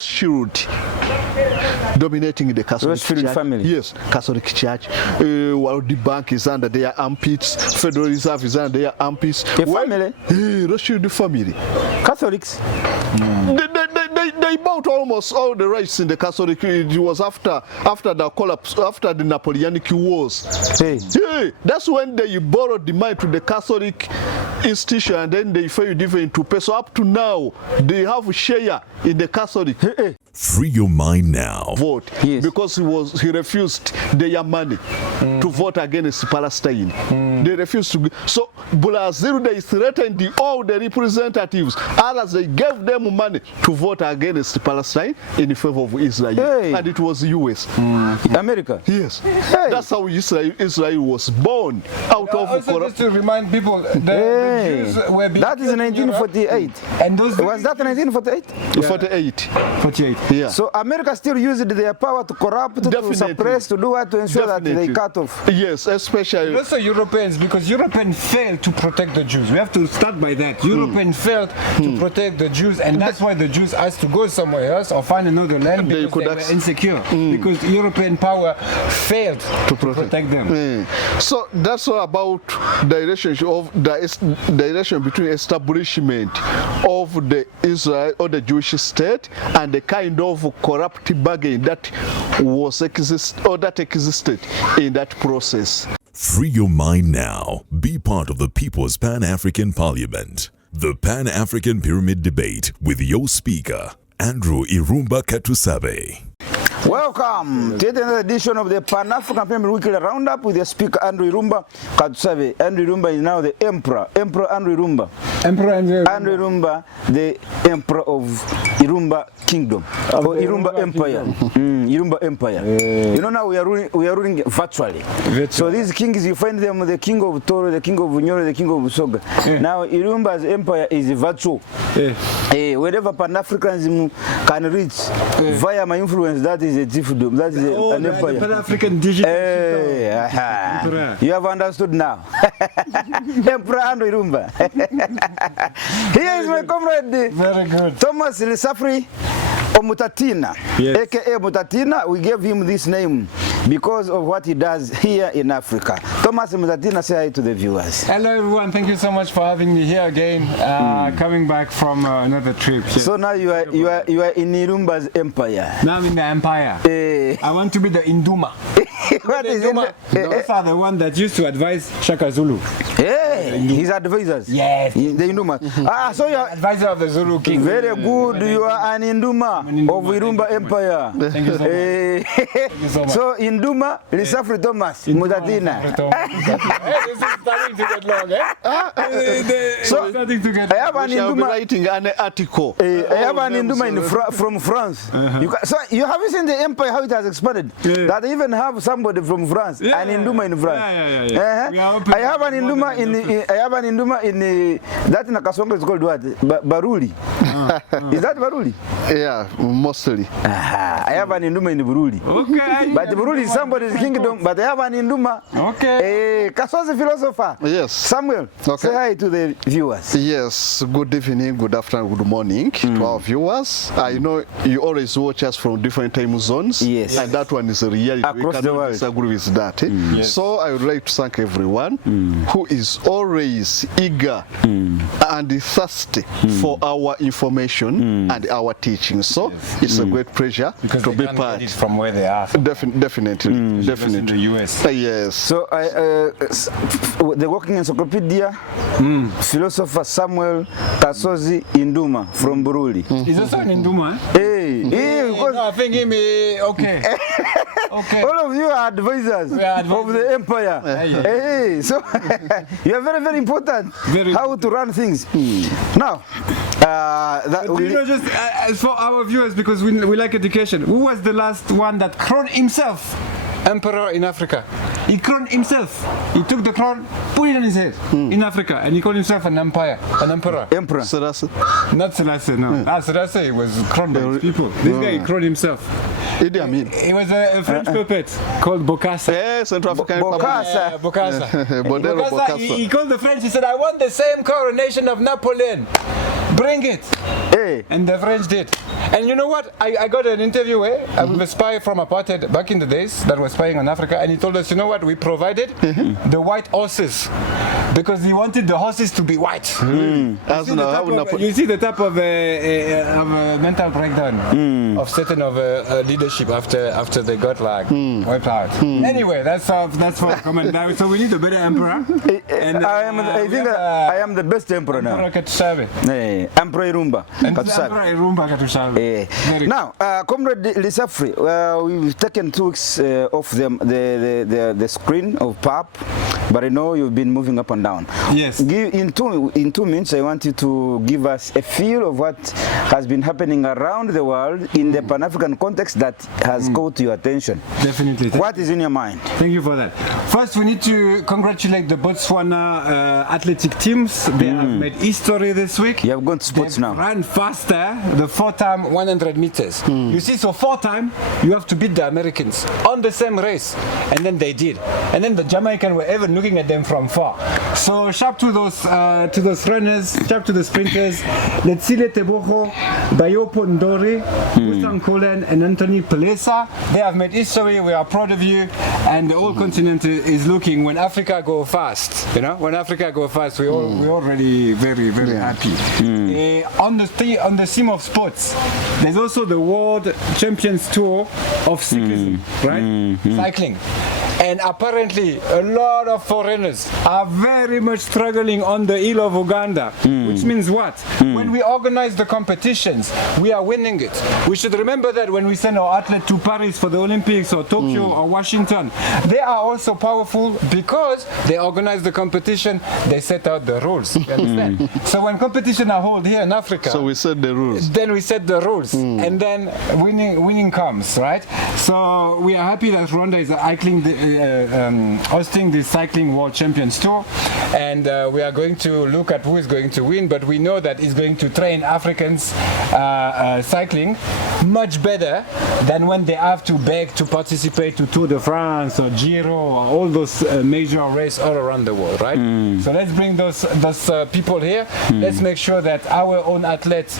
Shield dominating the Catholic Church. Family. Yes, Catholic Church. World Bank is under their armpits. Federal Reserve is under their armpits. The family? Rothschild family. Catholics. They bought almost all the rights in the Catholic. It was after the collapse, after the Napoleonic Wars. Hey, that's when they borrowed the money to the Catholic institution, and then they failed even to pay. So up to now, they have a share in the Catholic. Free your mind now. Vote, yes. Because he refused their money to vote against Palestine. They refused to. So Brazil, they threatened all the representatives. Others, they gave them money to vote against Palestine in favor of Israel, and it was the U.S. America. Yes, that's how Israel was born out of. Also, just to remind people, the Jews were. That is 1948. And those was that 1948? 48. Yeah. So America still used their power to corrupt, to suppress, to do what, to ensure that they cut off. Yes, especially. Also Europeans, because Europeans failed to protect the Jews. We have to start by that. Europeans failed to protect the Jews, and that's why the Jews asked to go somewhere else or find another land because they were insecure. Because European power failed to protect them. So that's all about the relation between establishment of the Israel or the Jewish state and the kind of corrupt bargain that existed in that process. Free your mind now. Be part of the People's Pan-African Parliament. The Pan-African Pyramid Debate with your speaker, Andrew Irumba Katusabe. Welcome to another edition of the Pan-African Pyramid Weekly Roundup with your speaker, Andrew Irumba Katusabe. Andrew Irumba is now the Emperor Andrew Irumba. Andrew Irumba, the Emperor of Irumba Kingdom, or Irumba Empire. Irumba Empire. You know, now we are ruling virtually. So these kings, you find them the king of Toro, the king of Unyoro, the king of Usoga. Now Irumba's empire is virtual. Wherever Pan-Africanism can reach via my influence, that is a chiefdom. That is an empire. The Pan-African digital. You have understood now. Emperor Andrew Irumba. Here is my comrade. Very good. Thomas Lesaffre Mutatina, aka Mutatina. We gave him this name because of what he does here in Africa. Thomas Mutatina, say hi to the viewers. Hello everyone, thank you so much for having me here again. Coming back from another trip. So now you are in Irumba's empire. Now I'm in the empire. I want to be the Induma. What is Induma? Those are the one that used to advise Shaka Zulu. His advisors. Yes. The Induma. So you are advisor of the Zulu king. Very good. You are an Induma of Irumba Empire. Thank you so much. Thank you so much. So Induma, Lesaffre Thomas Mutatina. This is starting to get long, So starting to get I have an Shall be Induma. writing an article. I have an Induma from France. So you haven't seen the empire how it has expanded. That I even have somebody from France, an Induma in France. I have an Induma in that in Kasongo is called what? Baruli. Is that Baruli? Yeah, mostly. I have an Induma in Buruli. Okay. But Buruli is somebody's kingdom, but I have an Induma. Okay. Kaso's a philosopher. Yes. Samuel, say hi to the viewers. Yes, good evening, good afternoon, good morning to our viewers. I know you always watch us from different time zones. Yes. And that one is a reality. Across we the cannot world. disagree with that. Yes. So I would like to thank everyone who is always eager and thirsty for our information and our teaching. So it's a great pleasure Because to they be can't part. get it from where they are. Definitely. In the US. Yes. So the Working Encyclopedia, philosopher Samuel Kasozi Induma from Buruli. Is also an Induma? Because No, I think him. Okay. Okay. all of you are advisors We are advisors. of the empire. So you are very, very important. Very how to run things. Now, You know, just for our viewers, because we like education, who was the last one that crowned himself emperor in Africa? He crowned himself. He took the crown, put it on his head in Africa, and he called himself an emperor. Emperor. Selassie. Not Selassie, no. Selassie was crowned by his people. This guy he crowned himself. Idi Amin. He was a French puppet called Bokassa. Yes, Central African Bokassa. Bokassa. Bodero Bokassa, Bokassa. he called the French, he said, I want the same coronation of Napoleon. Bring it. Hey. And the French did. And you know what? I got an interview with a spy from apartheid back in the days that was spying on Africa, and he told us, you know what? We provided the white horses because he wanted the horses to be white. You see the type of mental breakdown of certain of leadership after they got like wiped out. Anyway, that's for comment now. So we need a better emperor. And I think I am the best emperor now. Emperor Katushabe. Emperor Irumba. Emperor Irumba Katushabe. Now, Comrade Lesaffre, we've taken 2 weeks off the screen of PAP, but I know you've been moving up and down. Yes. In 2 minutes, I want you to give us a feel of what has been happening around the world in the Pan-African context that has caught your attention. Definitely. What is in your mind? Thank you for that. First, we need to congratulate the Botswana athletic teams. They have made history this week. You have gone to sports now. Ran faster the 4-time 100 meters. You see, so 4-time, you have to beat the Americans on the same race. And then they did. And then the Jamaican were even looking at them from far. So sharp to those runners, sharp to the sprinters. Letsile Tebogo, Bayopo Ndori, Bustan Kolen, and Anthony Pelesa. They have made history. We are proud of you. And the whole continent is looking when Africa go fast. You know, when Africa go fast, we're already very, very happy. On the theme of sports, there's also the World Champions Tour of Cyclism, right? Cycling. And apparently, a lot of foreigners are very much struggling on the hill of Uganda, which means what? When we organize the competitions, we are winning it. We should remember that when we send our athletes to Paris for the Olympics or Tokyo or Washington, they are also powerful because they organize the competition, they set out the rules. You understand? So when competition are held here in Africa, so we set the rules. Then we set the rules, and then winning comes, right? So we are happy that Rwanda is hosting the Cycling World Champions Tour, and we are going to look at who is going to win, but we know that it's going to train Africans cycling much better than when they have to beg to participate to Tour de France or Giro or all those major races all around the world, right? So let's bring those people here. Let's make sure that our own athletes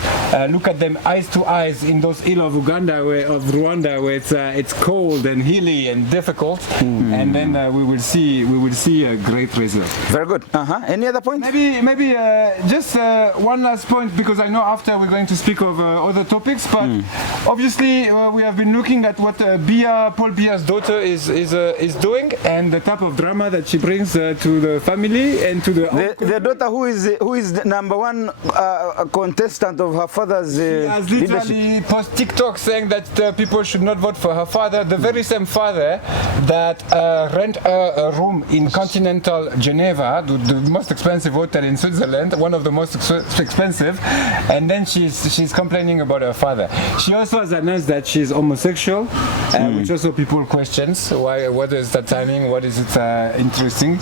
look at them eyes to eyes in those hills of Rwanda, where it's cold and hilly and difficult, and then we will see a great result. Very good. Any other point? Maybe just one last point, because I know after we're going to speak of other topics, but obviously we have been looking at what Paul Biya's daughter is doing, and the type of drama that she brings to the family and to the daughter who is the number one contestant of her father's She has literally posted TikTok saying that people should not vote for her father, the very same father that rent a room in continental Geneva, the most expensive hotel in Switzerland, one of the most expensive, and then she's complaining about her father. She also has announced that she's homosexual, which also people questions why. What is that timing? What is it interesting?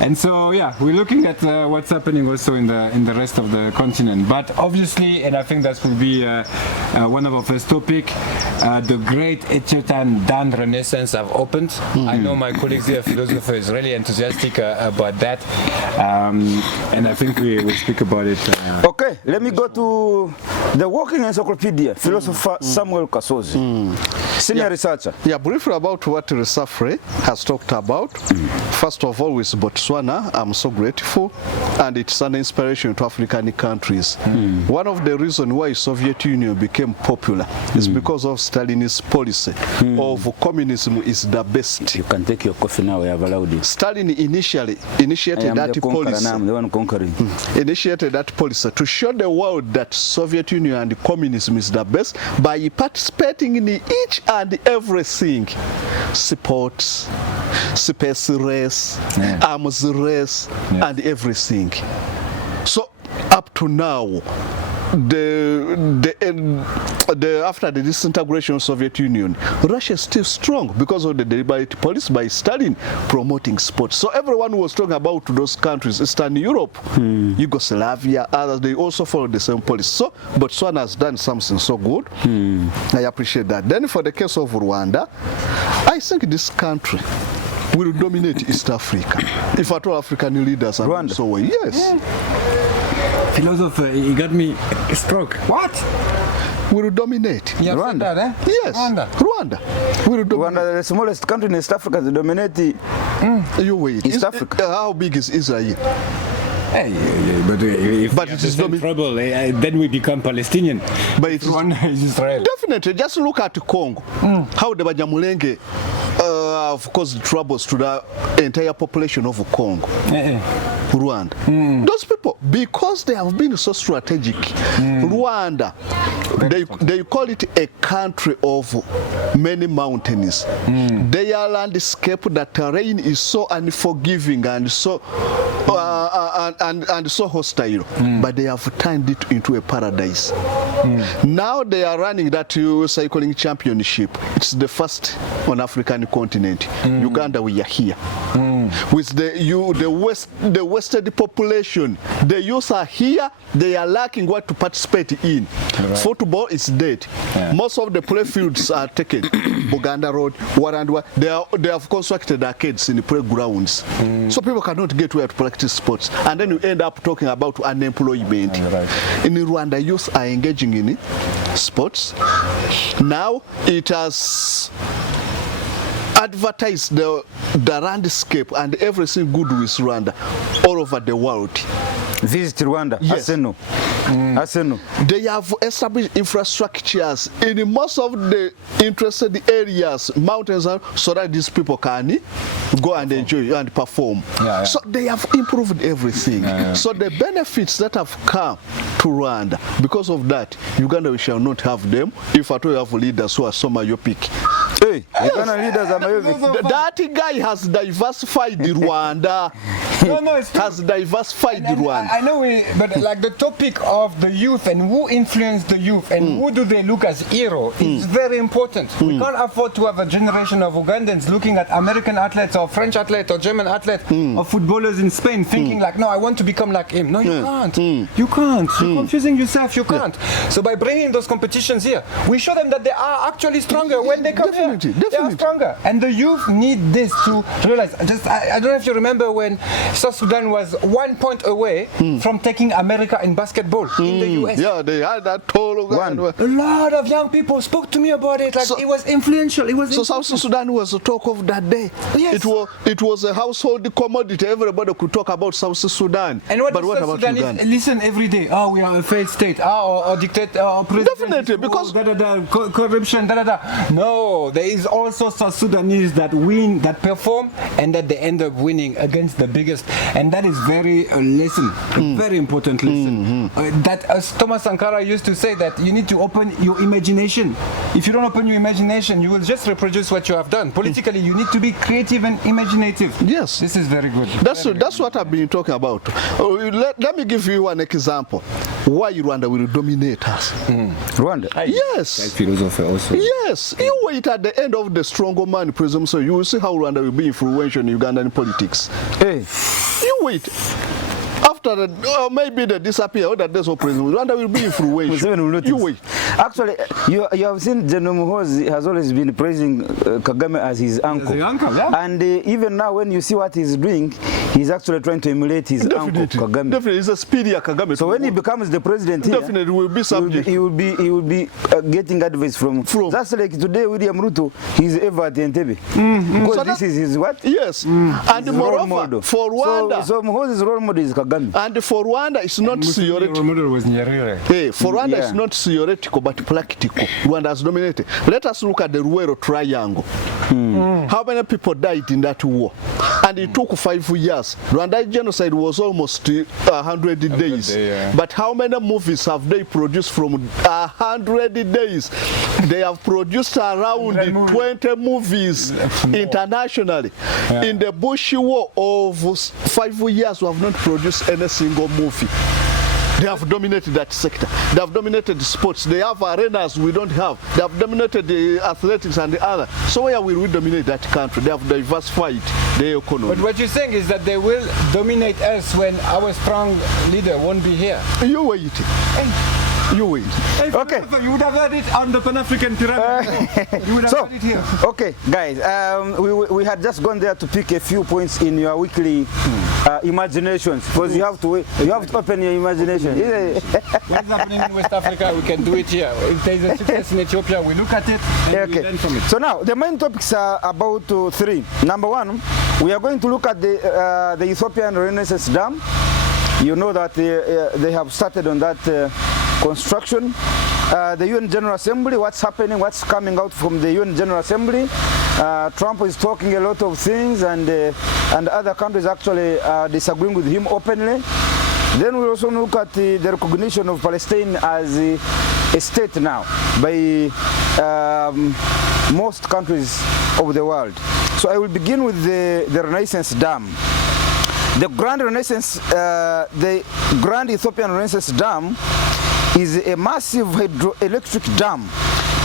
And so yeah, we're looking at what's happening also in the rest of the continent. But obviously, and I think that will be one of our first topic, the great Ethiopian Dan Renaissance have opened. I know my colleagues here, philosopher, is really enthusiastic about that, and I think we will speak about it. Okay, let me go to the Walking Encyclopedia, philosopher Samuel Kasozi, senior researcher. Yeah, briefly about what Lesaffre has talked about. First of all, with Botswana, I'm so grateful, and it's an inspiration to African countries. One of the reasons why Soviet Union became popular is because of Stalin's policy of communism is the best. You can take your coffee now. We have allowed it. Stalin initiated that policy. I'm the one conquering. Initiated that policy to show the world that Soviet Union and communism is the best by participating in each and everything: sports, space race, arms race, and everything. So up to now, after the disintegration of Soviet Union, Russia is still strong because of the deliberate policy by Stalin promoting sports. So everyone was talking about those countries, Eastern Europe, Yugoslavia, others, they also follow the same policy. So Botswana has done something so good. I appreciate that. Then for the case of Rwanda, I think this country will dominate East Africa. If at all African leaders are so well. Yes. Philosopher, he got me a stroke. What? Will dominate. Rwanda. That, eh? Yes. Rwanda. Will dominate. Rwanda, the smallest country in East Africa, they dominate You wait. East Africa. How big is Israel? Hey, but if But we it is have the same trouble, then we become Palestinian. But it is Rwanda is Israel. definitely. Just look at Congo. How the Banyamulenge have caused troubles to the entire population of Congo. Rwanda. Those people, because they have been so strategic, Rwanda, they call it a country of many mountains. Their landscape, the terrain is so unforgiving and so and so hostile, but they have turned it into a paradise. Now they are running that cycling championship. It's the first on African continent. Uganda, we are here. With the wasted population, the youth are here. They are lacking what to participate in. Right. Football is dead. Yeah. Most of the play fields are taken. Buganda Road, Warandwa, they have constructed arcades in the playgrounds, so people cannot get where to practice sports. And then you end up talking about unemployment. Right. In Rwanda, youth are engaging in sports. Now it has advertise the landscape and everything good with Rwanda all over the world. Visit Rwanda. Yes. Arsenal. Arsenal. They have established infrastructures in most of the interested areas, mountains, so that these people can go and enjoy and perform. So they have improved everything. So the benefits that have come to Rwanda, because of that, Uganda, we shall not have them if at all you have leaders who are so myopic. Hey, Uganda leaders are myopic. That guy has diversified Rwanda. No, it's true. Has diversified Rwanda. I know, but like the topic of the youth and who influenced the youth and who do they look as hero is very important. We can't afford to have a generation of Ugandans looking at American athletes or French athletes or German athletes or footballers in Spain thinking like, no, I want to become like him. No, you can't. You can't. You're confusing yourself. You can't. So by bringing those competitions here, we show them that they are actually stronger when they come here. They are stronger. And the youth need this to realize. I don't know if you remember when South Sudan was 1 point away from taking America in basketball in the US. Yeah, they had that total one. A lot of young people spoke to me about it. Like so, it was influential. It was so South Sudan was the talk of that day. Yes. It was a household commodity. Everybody could talk about South Sudan. And what South Sudan is, listen every day. Oh, we are a failed state. Or dictate. President. Definitely, because corruption. No, there is also South Sudanese that win, that perform, and that they end up winning against the biggest. And that is very very important lesson. That as Thomas Sankara used to say, that you need to open your imagination. If you don't open your imagination, you will just reproduce what you have done. Politically, you need to be creative and imaginative. Yes. This is very good. That's what I've been talking about. Let me give you one example. Why Rwanda will dominate us. Rwanda? Yes. Philosopher also. Yes. You wait at the end of the stronger man prism, so you will see how Rwanda will be influential in Ugandan politics. Hey. You wait. After maybe they disappear, or that there's no president, Rwanda will be influential. You wait. Actually, you have seen General Muhoozi has always been praising Kagame as his uncle. And even now, when you see what he's doing, he's actually trying to emulate his uncle Kagame. Definitely, he's a speedier Kagame. So when he becomes the president here, definitely will be subject. He will be getting advice from. That's like today, William Ruto, he's ever at Entebbe. Because so this is his what? Yes. And moreover, for Rwanda. So Muhoozi's role model is Kagame. And for Rwanda, it's not theoretical. Hey, for Rwanda, it's not theoretical, but practical. Rwanda has dominated. Let us look at the Ruwero Triangle. How many people died in that war? And it took 5 years. Rwanda genocide was almost 100 days. But how many movies have they produced from 100 days? They have produced around 20 movies internationally. In the Bush War of 5 years, we have not produced any single movie. They have dominated that sector. They have dominated the sports. They have arenas we don't have. They have dominated the athletics and the other. So where will we dominate that country? They have diversified the economy. But what you're saying is that they will dominate us when our strong leader won't be here. You wait. you win. Okay. You would have heard it on the Pan-African pyramid. You would have heard it here. Okay, guys, we had just gone there to pick a few points in your weekly imaginations, because you have to open your imagination. What's happening in West Africa, we can do it here. If there is a success in Ethiopia, we look at it and we learn from it. So now, the main topics are about three. Number one, we are going to look at the Ethiopian Renaissance Dam. You know that they have started on that construction. The UN General Assembly, what's happening, what's coming out from the UN General Assembly. Trump is talking a lot of things, and other countries actually are disagreeing with him openly. Then we also look at the recognition of Palestine as a state now by most countries of the world. So I will begin with the Renaissance Dam. The Grand Ethiopian Renaissance Dam is a massive hydroelectric dam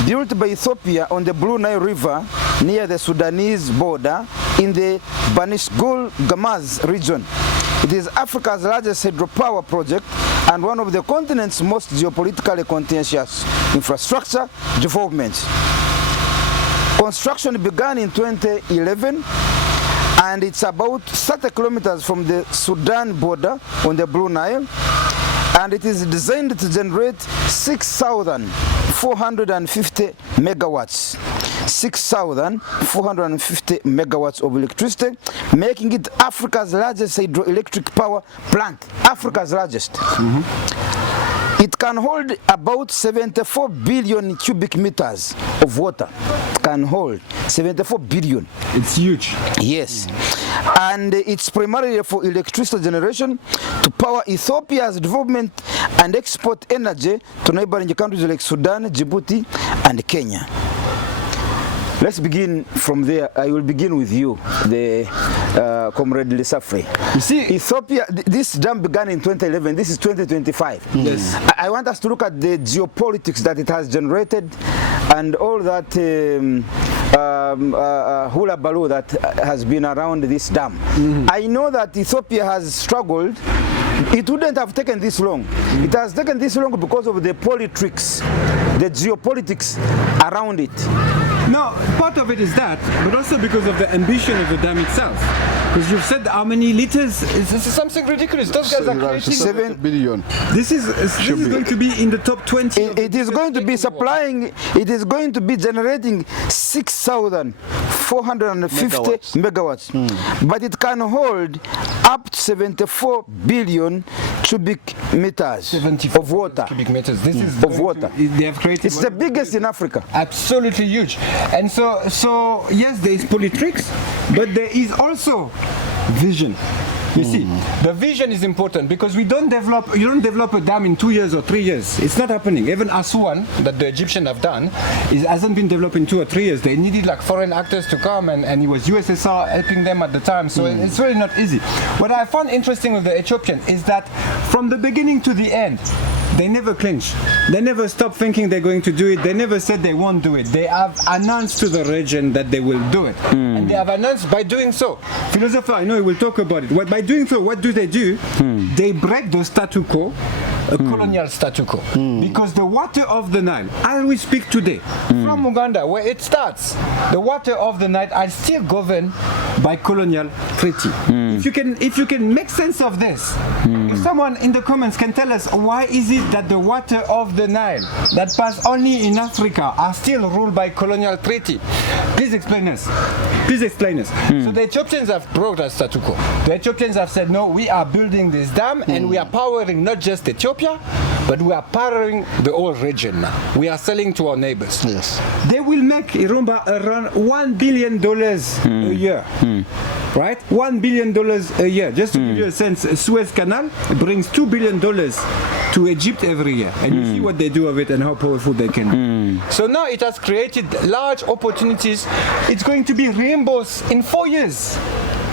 built by Ethiopia on the Blue Nile River near the Sudanese border in the Banishgul Gamaz region. It is Africa's largest hydropower project and one of the continent's most geopolitically contentious infrastructure developments. Construction began in 2011 and it's about 30 kilometers from the Sudan border on the Blue Nile, and it is designed to generate 6,450 megawatts. 6,450 megawatts of electricity, making it Africa's largest hydroelectric power plant. Africa's largest. It can hold about 74 billion cubic meters of water. It can hold 74 billion. It's huge. Yes. And it's primarily for electricity generation to power Ethiopia's development and export energy to neighboring countries like Sudan, Djibouti, and Kenya. Let's begin from there. I will begin with you, the Comrade Lesaffre. You see, Ethiopia, this dam began in 2011. This is 2025. Yes. I want us to look at the geopolitics that it has generated and all that hula baloo that has been around this dam. I know that Ethiopia has struggled. It wouldn't have taken this long. It has taken this long because of the politics, the geopolitics around it. No, part of it is that, but also because of the ambition of the dam itself. Because you've said how many liters? This is something ridiculous. Those guys are creating 7 billion. This is going to be in the top 20. It is going to be supplying. It is going to be generating 6,450 megawatts. But it can hold up to 74 billion cubic meters of water. Cubic meters. This is of water. They have created. It's the biggest in Africa. Absolutely huge. And so yes, there is politics, but there is also vision. You see, the vision is important because you don't develop a dam in 2 years or 3 years. It's not happening. Even Aswan, that the Egyptians have done, hasn't been developed in 2 or 3 years. They needed like foreign actors to come, and it was USSR helping them at the time. So it's really not easy. What I found interesting with the Ethiopians is that from the beginning to the end, they never clinch. They never stop thinking they're going to do it. They never said they won't do it. They have announced to the region that they will do it. And they have announced by doing so. Philosopher, I know he will talk about it. By doing so, what do? They break the statu quo, a colonial statu quo. Because the water of the Nile, as we speak today, from Uganda, where it starts, the water of the Nile are still governed by colonial treaty. If you can make sense of this, if someone in the comments can tell us why is it that the water of the Nile that pass only in Africa are still ruled by colonial treaty, please explain us. Please explain us. So the Ethiopians have broke that statu quo. The Ethiopians have said, no, we are building this dam and we are powering not just Ethiopia, but we are powering the whole region now. We are selling to our neighbors. Yes. They will make Irumba around $1 billion a year. Right? $1 billion a year. Just to give you a sense, Suez Canal brings $2 billion to Egypt every year. And you see what they do of it and how powerful they can be. So now it has created large opportunities. It's going to be reimbursed in 4 years.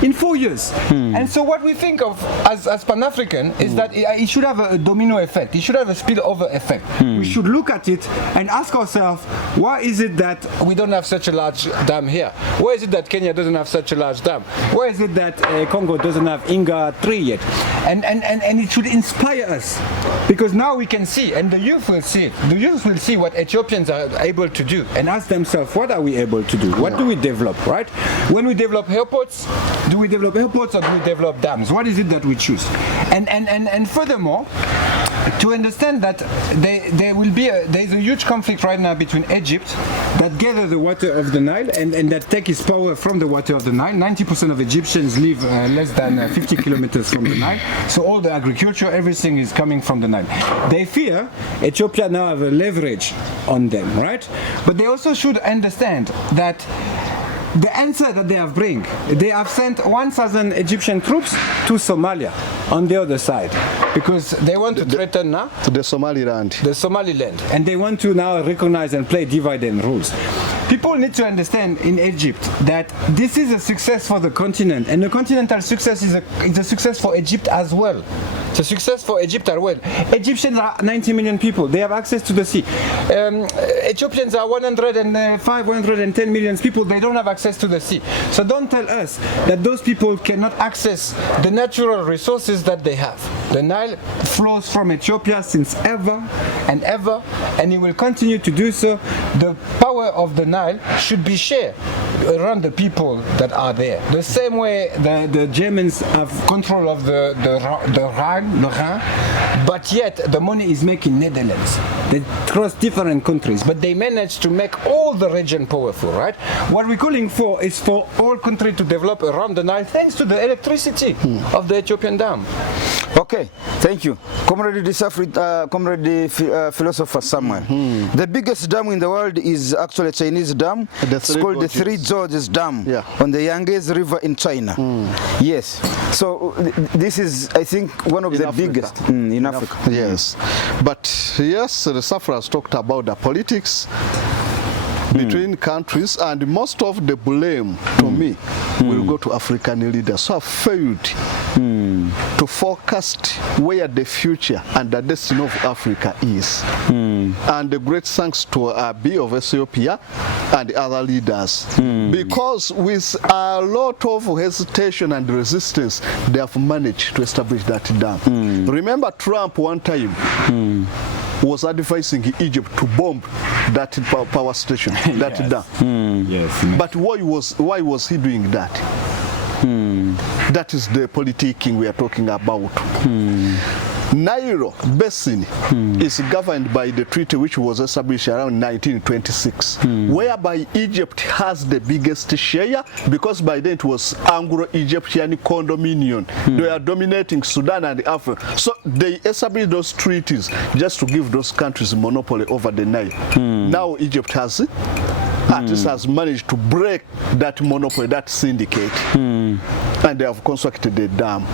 in 4 years. And so what we think of as Pan-African is that it should have a domino effect. It should have a spillover effect. We should look at it and ask ourselves, why is it that we don't have such a large dam here? Why is it that Kenya doesn't have such a large dam? Why is it that Congo doesn't have Inga 3 yet? And it should inspire us, because now we can see, and the youth will see it. The youth will see what Ethiopians are able to do and ask themselves, what are we able to do? What do we develop, right? When we develop airports, do we develop airports or do we develop dams? What is it that we choose? And furthermore, to understand that there's a huge conflict right now between Egypt, that gather the water of the Nile and that take its power from the water of the Nile. 90% of Egyptians live less than 50 kilometers from the Nile, so all the agriculture, everything is coming from the Nile. They fear Ethiopia now have a leverage on them, right? But they also should understand that the answer that they have sent 1,000 Egyptian troops to Somalia on the other side, because they want to threaten now the Somaliland, and they want to now recognize and play divide and rules. People need to understand in Egypt that this is a success for the continent, and the continental success is a success for Egypt as well. It's a success for Egypt as well. Egyptians are 90 million people. They have access to the sea. Ethiopians are 105, 110 million people. They don't have access to the sea. So don't tell us that those people cannot access the natural resources that they have. The Nile flows from Ethiopia since ever, and it will continue to do so. The power of the Nile should be shared around the people that are there. The same way the Germans have control of the Rhine, but yet the money is making Netherlands. They cross different countries, but they managed to make all the region powerful, right? What we're calling for is for all countries to develop around the Nile thanks to the electricity of the Ethiopian dam. Okay, thank you. Comrade Lesaffre, comrade philosopher Samuel. The biggest dam in the world is actually a Chinese dam. It's called the Three Gorges Dam on the Yangtze River in China. Yes. So this is, I think, one of the biggest in Africa. Yes. But yes, Lesaffre has talked about the politics between countries, and most of the blame, to me, will go to African leaders who have failed to forecast where the future and the destiny of Africa is. And the great thanks to Abiy of Ethiopia and other leaders, because with a lot of hesitation and resistance, they have managed to establish that dam. Remember Trump one time was advising Egypt to bomb that power station, that dam. Yes. But why was he doing that? That is the politicking we are talking about. Nile Basin is governed by the treaty which was established around 1926, whereby Egypt has the biggest share, because by then it was Anglo-Egyptian condominion. They are dominating Sudan and Africa. So they established those treaties just to give those countries monopoly over the Nile. Now Egypt has at least has managed to break that monopoly, that syndicate, and they have constructed the dam.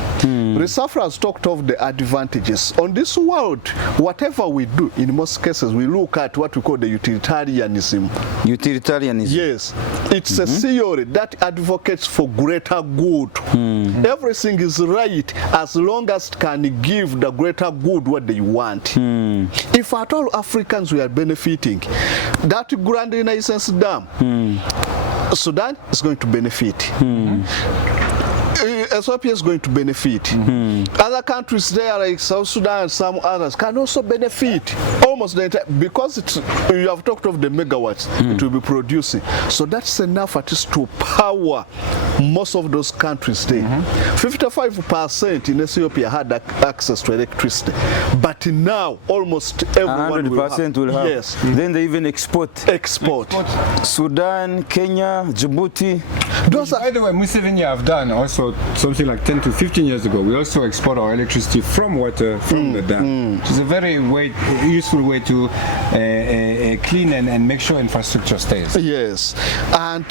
Lesaffre has talked of the advantages. On this world, whatever we do, in most cases, we look at what we call the utilitarianism. Utilitarianism. Yes. It's a theory that advocates for greater good. Everything is right as long as it can give the greater good what they want. If at all Africans were benefiting, that Grand Renaissance Dam, Sudan is going to benefit. Ethiopia is going to benefit. Other countries there like South Sudan and some others can also benefit almost the entire, because you have talked of the megawatts it will be producing. So that's enough at least to power most of those countries there. 55% in Ethiopia had access to electricity, but now almost everyone 100% will have. Yes. Then they even export. Sudan, Kenya, Djibouti. Those by the way, Museveni have done also something like 10 to 15 years ago. We also export our electricity from water from the dam. It's a very useful way to clean and make sure infrastructure stays. Yes, and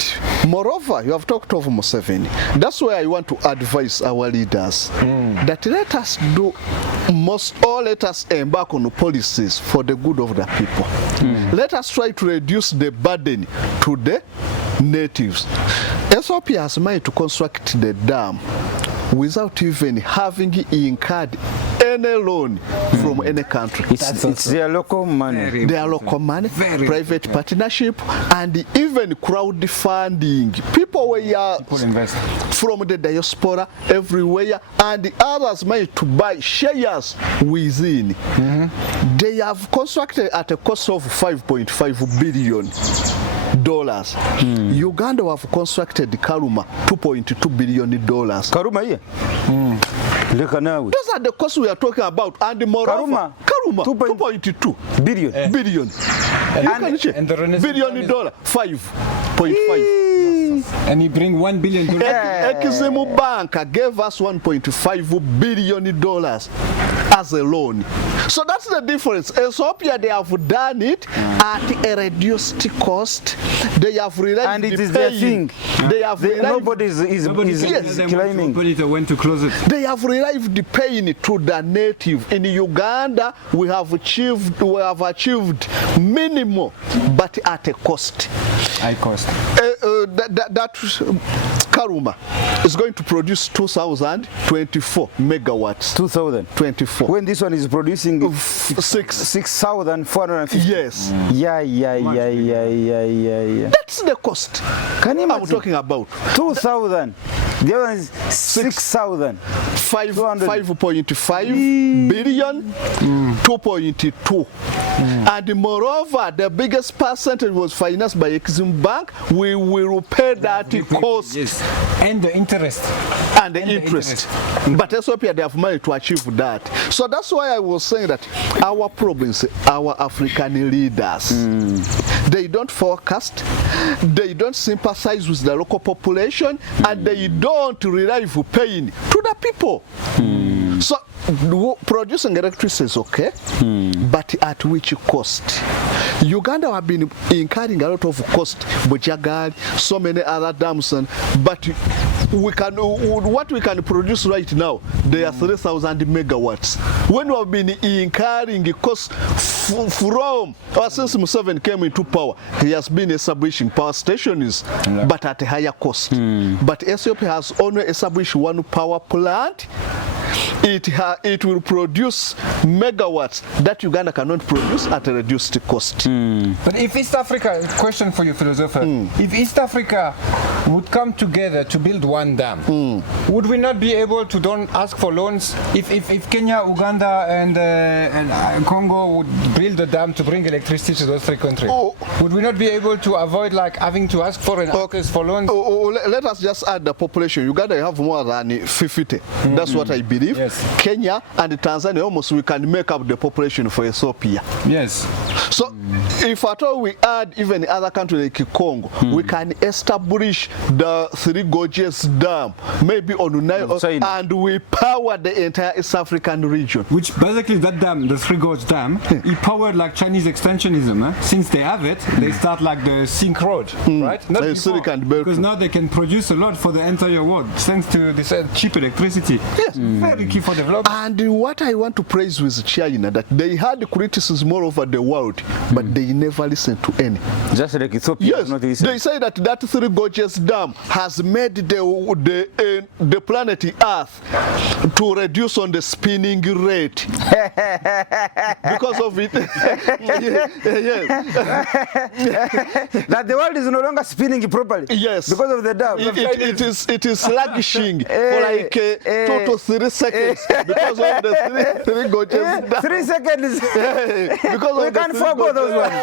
moreover, you have talked of Museveni. That's why I want to advise our leaders that let us do let us embark on policies for the good of the people. Let us try to reduce the burden to the natives. Ethiopia has managed to construct the dam without even having incurred any loan from any country. It's their local money. Their local money, private partnership, and even crowdfunding. People were invest from the diaspora everywhere, and the others managed to buy shares within. They have constructed at a cost of $5.5 billion. Uganda have constructed Karuma $2.2 billion. Karuma here? Those are the costs we are talking about. And moreover, Karuma 2.2 billion. And the billion dollar, 5.5. And you bring $1 billion. Exim Bank gave us $1.5 billion as a loan. So that's the difference. Ethiopia, they have done it at a reduced cost. They have realized and it is paying. their thing. They have nobody is claiming. When to close it. They have relieved the pain to the native. In Uganda, we have achieved minimum, but at a cost. High cost. That Karuma is going to produce 2024 megawatts. 2024. When this one is producing 6,450. Yes. Yeah. That's the cost. Can you imagine? I'm talking about 2,000. The other is 6,000. 5.5 billion, 2.2. And moreover, the biggest percentage was financed by Exim Bank. We will pay that cost. Yes. And the interest. And the interest. But Ethiopia, they have managed to achieve that. So that's why I was saying that our problems, our African leaders, they don't forecast, they don't sympathize with the local population, and they don't rely for paying to the people. So producing electricity is okay, but at which cost? Uganda have been incurring a lot of cost, Bujagali, so many other dams, but what we can produce right now, they are 3,000 megawatts. When we have been incurring cost from since Museveni came into power, he has been establishing power stations, but at a higher cost. But Ethiopia has only established one power plant. It will produce megawatts that Uganda cannot produce at a reduced cost. But if East Africa, question for you, philosopher, if East Africa would come together to build one dam, would we not be able to don't ask for loans? If Kenya, Uganda, and Congo would build a dam to bring electricity to those three countries, would we not be able to avoid like having to ask for for loans? Let us just add the population. Uganda have more than 50. That's what I believe. Yes. Kenya and Tanzania, almost we can make up the population for Ethiopia. Yes. So if at all we add even other countries like Congo, we can establish the Three Gorges Dam, maybe on Nile, and we power the entire East African region. Which basically that dam, the Three Gorges Dam, it powered like Chinese extensionism. Since they have it, they start like the Silk Road, right? Not before, because now they can produce a lot for the entire world thanks to this cheap electricity. Yes. Very key for development. And what I want to praise with China, that they had criticism all over the world, but they never listened to any. Just like Ethiopia. Yes, they say that Three Gorges Dam has made the planet Earth to reduce on the spinning rate because of it. That the world is no longer spinning properly. Yes, because of the dam. It is sluggishing for like 2 to 3 seconds because of the Three Gorges Dam. 3 seconds. Because we can't forgo those ones.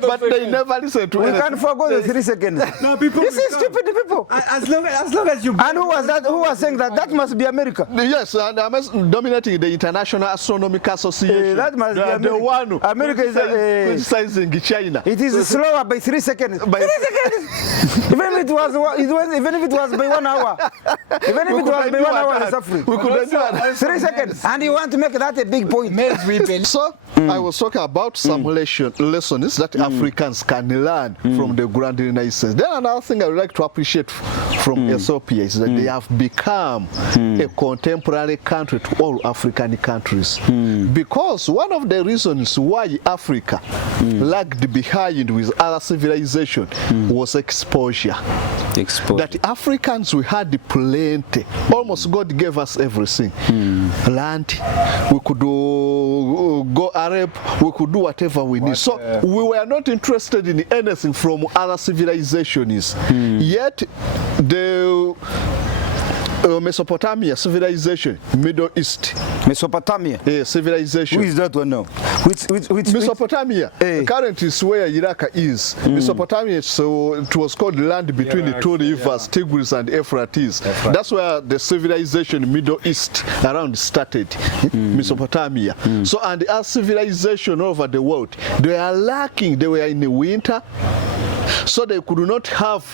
But they never listen to it. We can't forgo the 3 seconds. No, people. This is stupid people. As long as you. And who was that? Who was saying that? That must be America. Yes, and I'm dominating the International Astronomical Association. That must be America. The one America is criticizing China. It is slower by 3 seconds. 3 seconds. Even if it was by 1 hour. Even if it was by 1 hour, Lesaffre. We could do that. 3 seconds. And you want to make that a big point. So I was talking about some lessons that Africans can learn from the Grand Renaissance. Then another thing I would like to appreciate from Ethiopia is that they have become a contemporary country to all African countries. Because one of the reasons why Africa lagged behind with other civilization was exposure. That Africans, we had plenty. Almost God gave us everything. Land, we could go Arab, we could do whatever we need. So we were not interested in anything from other civilizations. Yet the Mesopotamia civilization, Middle East. Mesopotamia? Civilization. Who is that one now? Which Mesopotamia. Currently is where Iraq is. Mesopotamia, so it was called land between the two rivers, Tigris and Euphrates. That's where the civilization Middle East around started. Mesopotamia. So, and as civilization all over the world, they are lacking. They were in the winter. So they could not have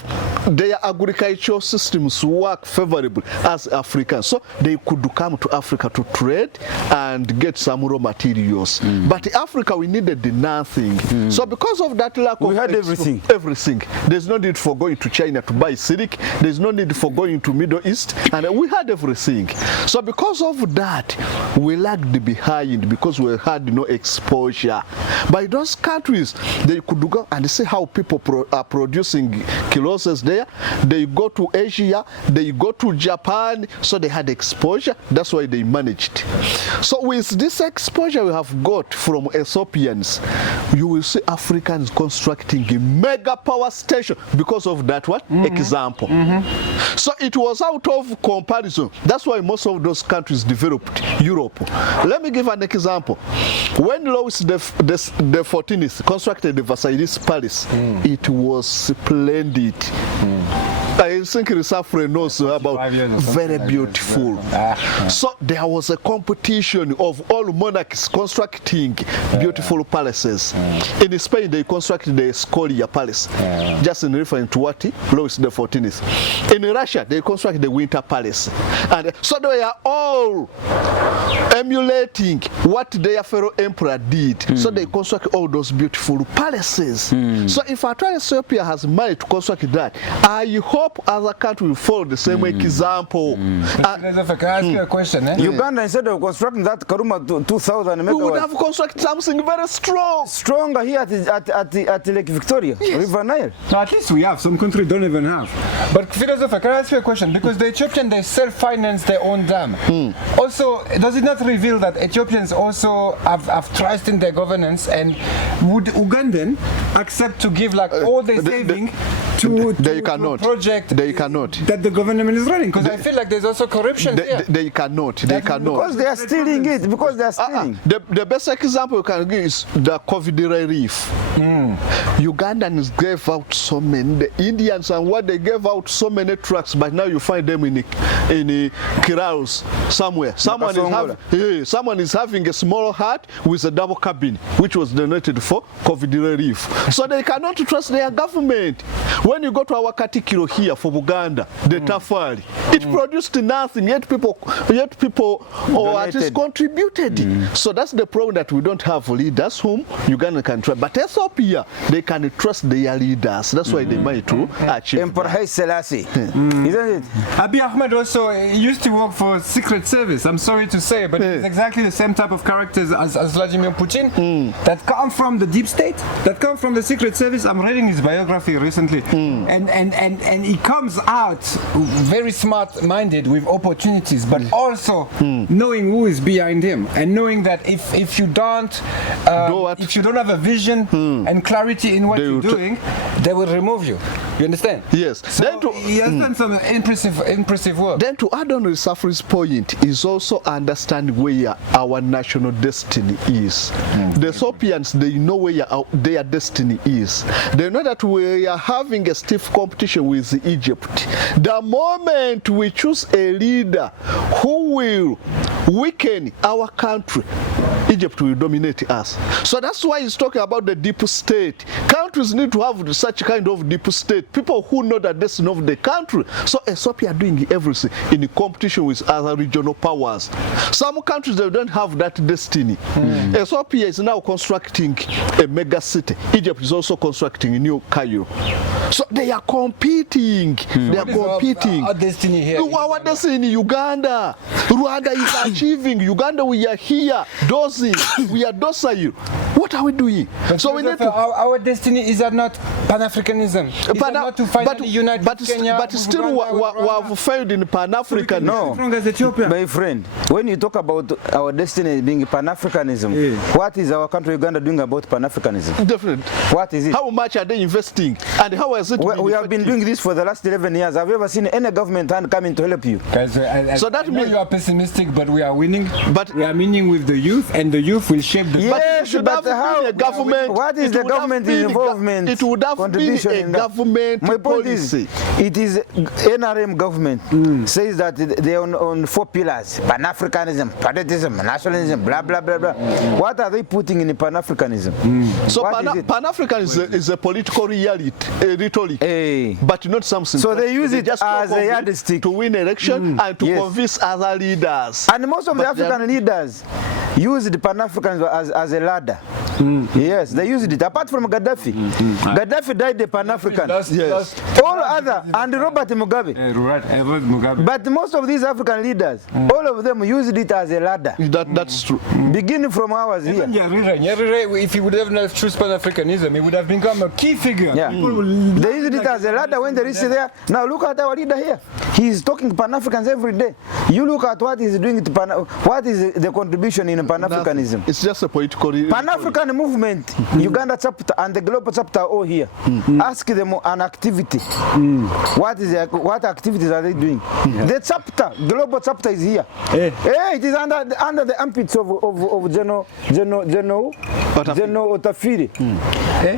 their agricultural systems work favorable as Africans. So they could come to Africa to trade and get some raw materials. But Africa, we needed nothing. So because of that lack of... We had everything. Everything. There's no need for going to China to buy silk. There's no need for going to Middle East. And we had everything. So because of that, we lagged behind because we had no exposure. By those countries, they could go and see how people are producing kiloses there. They go to Asia, they go to Japan, so they had exposure. That's why they managed. So with this exposure we have got from Ethiopians, you will see Africans constructing a mega power station because of that example. So it was out of comparison. That's why most of those countries developed Europe. Let me give an example. When Louis the 14th constructed the Versailles Palace, it was splendid. I think Lesaffre knows about very beautiful. So there was a competition of all monarchs constructing beautiful palaces. In Spain, they constructed the Scolia Palace, just in reference to what Louis the 14th. In Russia, they constructed the Winter Palace. And so they are all emulating what their fellow emperor did. So they construct all those beautiful palaces. So if Ethiopia has managed to construct that, I hope other countries will follow the same example. Can I ask you a question? Uganda, instead of constructing that Karuma 2,000 megawatts, we would have constructed something very strong. Stronger here at Lake Victoria, River Nile. No, at least we have. Some countries don't even have. But philosopher, can I ask you a question? Because the Ethiopians, they self-finance their own dam. Also, does it not reveal that Ethiopians also have trust in their governance, and would Ugandan accept to give like all their saving to a project that the government is running? Because I feel like there's also corruption there. They cannot. Because they are stealing it. Because they are stealing. The best example you can give is the COVID relief. Ugandans gave out so many. The Indians and what they gave out so many trucks, but now you find them in Kirals somewhere. Someone is having a small hut with a double cabin, which was donated for COVID relief. So they cannot trust their government. When you go to our Katikiro here for Buganda, the Tafari, it produced nothing, yet people or at least contributed. So that's the problem, that we don't have leaders whom Uganda can trust. But Ethiopia, they can trust their leaders. That's why they might to achieve. Emperor Haile Selassie, isn't it? Abiy Ahmed also used to work for Secret Service. I'm sorry to say, but it's exactly the same type of characters as Vladimir Putin that come from the deep state, that come from the Secret Service. I'm reading his biography recently, and he comes out very smart-minded with opportunities, but also knowing who is behind him, and knowing that if you don't have a vision and clarity in what you're doing, they will remove you. You understand? Yes. So he has done some impressive work. Then to add on Lesaffre's point is also understand where our national destiny is. The Ethiopians, they know where their destiny is. They know that we are having a stiff competition with Egypt. The moment we choose a leader who will weaken our country, Egypt will dominate us. So that's why he's talking about the deep state. Countries need to have such kind of deep state. People who know the destiny of the country. So Ethiopia are doing everything in competition with other regional powers. Some countries, they don't have that destiny. Ethiopia is now constructing a mega city. Egypt is also constructing a new Cairo. So they are competing. They are competing. Our destiny here. Our destiny in Uganda. Rwanda is achieving. Uganda, we are here. Dozing. We are docile. What are we doing? But so we need to. Our destiny is that not Pan-Africanism. Is that not to finally unite Kenya, but still we have failed in Pan-Africanism. No, strong as Ethiopia. My friend, when you talk about our destiny being Pan-Africanism, what is our country Uganda doing about Pan-Africanism? Definitely. What is it? How much are they investing? And how has it been We have been doing this for the last 11 years. Have you ever seen any government hand coming to help you? Guys, so that I know means you are pessimistic, but we are winning. But we are winning with the youth, and the youth will shape the. Yes, but how? A government, what is the government involvement? It would have been a government My point policy. Is, it is NRM government says that they are on 4 pillars: Pan-Africanism, patriotism, nationalism, blah blah blah blah. What are they putting in Pan-Africanism? So Pan-Africanism is a political reality, rhetoric, but not something. So they use it just as a yardstick to win election and to convince other leaders. And most of the African leaders used Pan-Africanism as a ladder. Yes, they used it. Apart from Gaddafi, Gaddafi died the Pan-African. Yes. All other, and Robert Mugabe. But most of these African leaders, all of them used it as a ladder. That's true. Beginning from ours here. Nyerere, if he would have not choose Pan-Africanism, he would have become a key figure. Yeah. They used it as a ladder when they reached there. Now look at our leader here. He is talking Pan-Africans every day. You look at what he's doing to what is the contribution in Pan-Africanism. It's just a political Pan-African movement, Uganda chapter and the global chapter are all here. Ask them an activity. What activities are they doing? The chapter, global chapter is here. It is under the armpits of General Otafiri.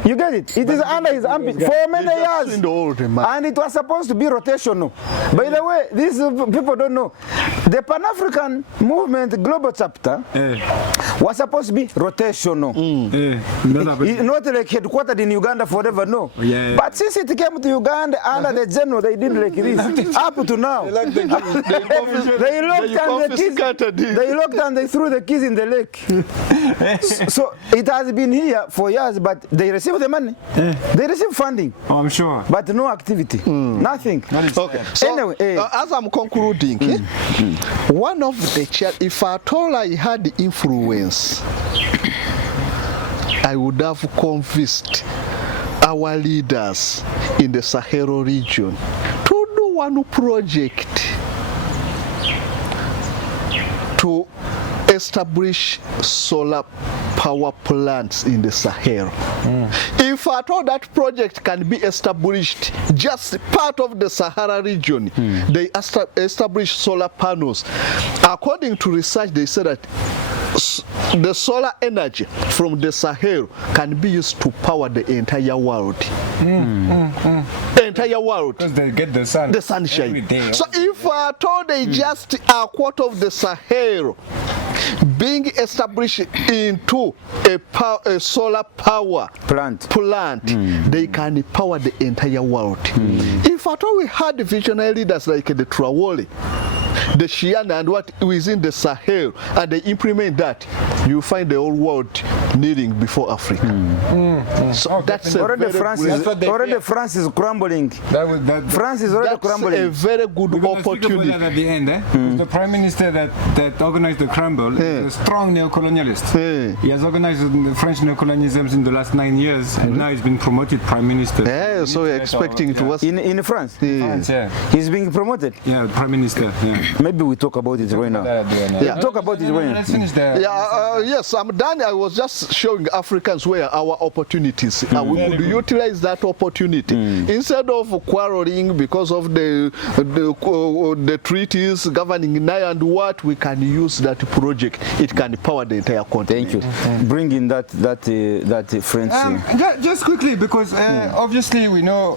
You get it? It is under his armpit for many years. And it was supposed to be rotational. By the way, these people don't know. The Pan-African movement global chapter was supposed to be rotational. Not like headquartered in Uganda forever, no. But since it came to Uganda under the general, they did like this. Up to now. They locked and they threw the keys in the lake. So it has been here for years, but they receive the money. They receive funding. Oh, I'm sure. But no activity. Nothing. Okay. So, anyway, as I'm concluding, one of the if at all I had the influence, I would have convinced our leaders in the Sahel region to do one project to establish solar power plants in the Sahel. If at all that project can be established, just part of the Sahara region, they establish solar panels. According to research, they said that the solar energy from the Sahel can be used to power the entire world. The entire world. Because they get the sun. The sunshine. Every day. So if at all they just a quarter of the Sahel being established into a solar power plant, they can power the entire world. If at all we had visionary leaders like the Traore, the Shiana and what within the Sahel, and they implement that, you find the whole world kneeling before Africa. So that's already France is crumbling. France is already crumbling. That's a very good opportunity. At the end, the prime minister that organized the crumble is a strong neocolonialist. He has organized the French neocolonialism in the last 9 years, and now he's been promoted prime minister. So we're expecting to us in France. France, he's being promoted. Yeah, prime minister. Maybe we talk about it right now. Talk about it right now. Let's finish there. Yes, I'm done. I was just showing Africans where our opportunities are. We would utilize that opportunity instead of quarreling because of the treaties governing Nile and what. We can use that project. It can power the entire continent. Thank you. Bring in that French. Just quickly, because obviously we know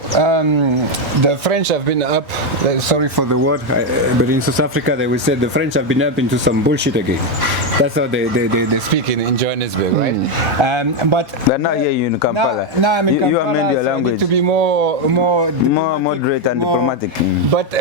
the French have been up. Sorry for the word, but in South Africa they will say the French have been up into some bullshit again. That's how they speak in Johannesburg, right? But now here in Kampala, you amend your language to be more moderate and diplomatic. But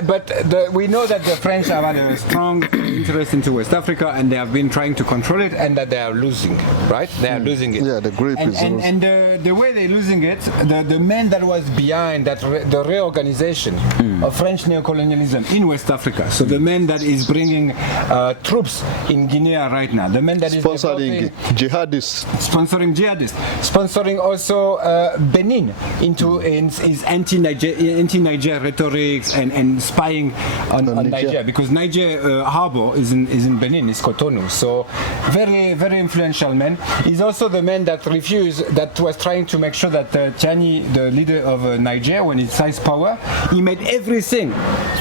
we know that the French have had a strong interest into West Africa, and they have been trying to control it, and that they are losing, right? They are losing it. Yeah, the grip is losing. And the way they're losing it, the man that was behind that the reorganization of French neocolonialism in West Africa, so the man that is bringing troops in Guinea right now, the man that is sponsoring jihadists, sponsoring also Benin into his anti-Niger rhetorics and spying on Niger, because Niger harbor is in Benin, is Cotonou. So very, very influential man. He's also the man that was trying to make sure that Tiani, the leader of Niger, when he seized power, he made everything,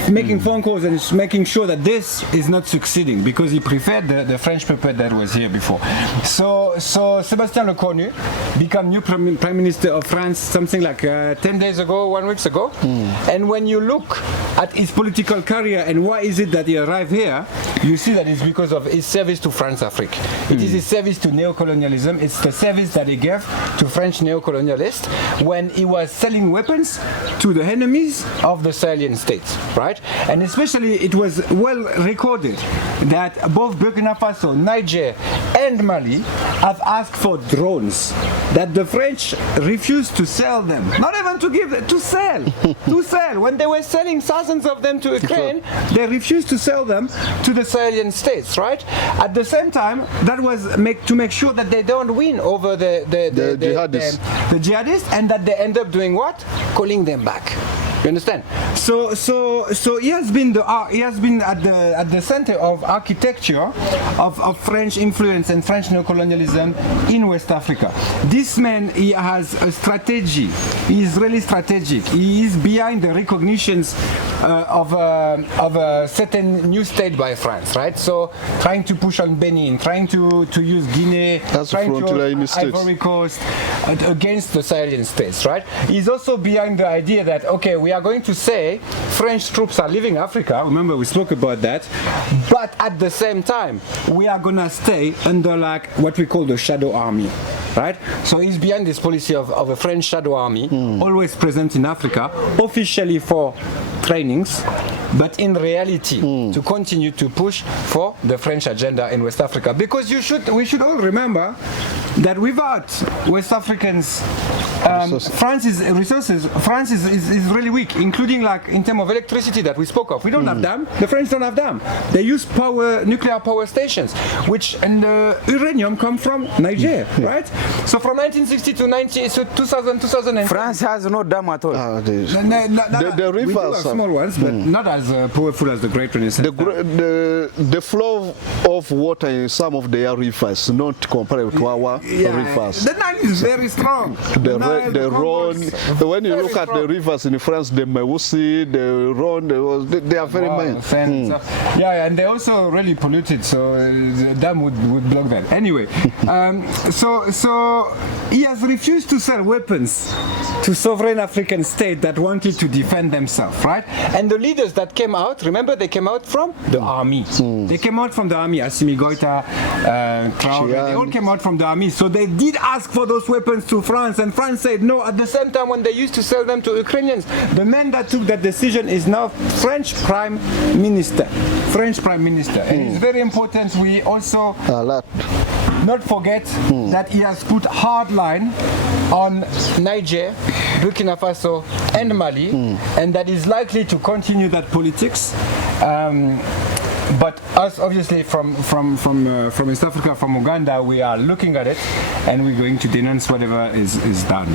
making phone calls and making sure that this is not succeeding, because he preferred the French puppet that was here before. So Sébastien Lecornu became new Prime Minister of France something like 10 days ago, 1 week ago. And when you look at his political career and why is it that he arrived here, you see that it's because of his service to France Afrique. It is his service to neocolonialism. It's the service that he gave to French neocolonialists when he was selling weapons to the enemies of the Sahelian states, right? And especially it was well recorded that both Burkina Faso, Niger and Mali have asked for drones that the French refused to sell them. Not even to give them, to sell. When they were selling thousands of them to Ukraine, they refused to sell them to the Sahelian states, right? At the same time, that was to make sure that they don't win over the jihadists, and that they end up doing what? Calling them back. You understand? So he has been at the center of architecture of French influence and French neocolonialism in West Africa. This man, he has a strategy. He is really strategic. He is behind the recognitions of a certain new state by France, right? So trying to push on Benin, trying to use Guinea, trying to use Ivory Coast against the Sahelian states, right? He's also behind the idea that, okay, we are going to say French troops are leaving Africa. Remember, we spoke about that. But at the same time, we are going to stay under like what we call the shadow army, right? So he's behind this policy of a French shadow army, always present in Africa, officially for trainings, but in reality to continue to push for the French agenda in West Africa. Because we should all remember that without West Africans, France's resources, France is really weak, including like in terms of electricity that we spoke of. We don't have dam. The French don't have dam. They use nuclear power stations, and uranium come from Niger, right? So from 1960 to 2000. France has no dam at all. The rivers, we do have small ones, but not as powerful as the Great Renaissance. The flow of water in some of their rivers, not compared to our rivers. The Nile is very strong. The Rhone. When you look at the rivers in France, the Meuse, the Rhone, they are very mild. Yeah, and they're also really polluted, so the dam would block that. Anyway, so he has refused to sell weapons to sovereign African states that wanted to defend themselves, right? And the leaders that came out, remember, they came out from the army. They came out from the army. Assimi Goïta, Traoré, they all came out from the army. So they did ask for those weapons to France, and France said no. At the same time, when they used to sell them to Ukrainians, the man that took that decision is now French Prime Minister. And it's very important we also not forget that he has put hard line on Niger, Burkina Faso and Mali, and that is likely to continue that politics. But us, obviously, from East Africa, from Uganda, we are looking at it, and we're going to denounce whatever is done.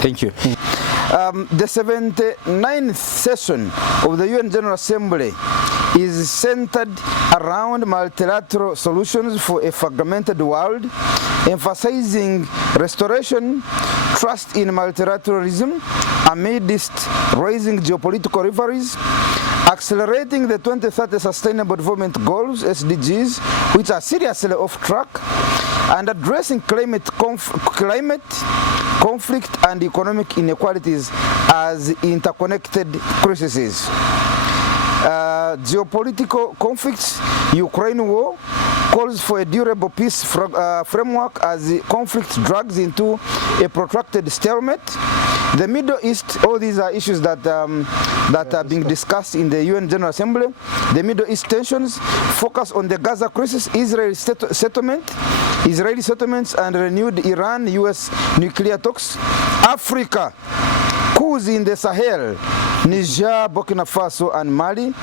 Thank you. The 79th session of the UN General Assembly is centered around multilateral solutions for a fragmented world emphasizing restoration, trust in multilateralism amidst rising geopolitical rivalries, accelerating the 2030 Sustainable Development Goals, SDGs, which are seriously off track, and addressing climate conflict and economic inequalities as interconnected crises. Geopolitical conflicts, Ukraine war, calls for a durable peace framework as the conflict drags into a protracted stalemate. The Middle East, all these are issues that are being discussed in the UN General Assembly. The Middle East tensions focus on the Gaza crisis, Israeli settlements, and renewed Iran-US nuclear talks. Africa, coups in the Sahel, Niger, Burkina Faso, and Mali,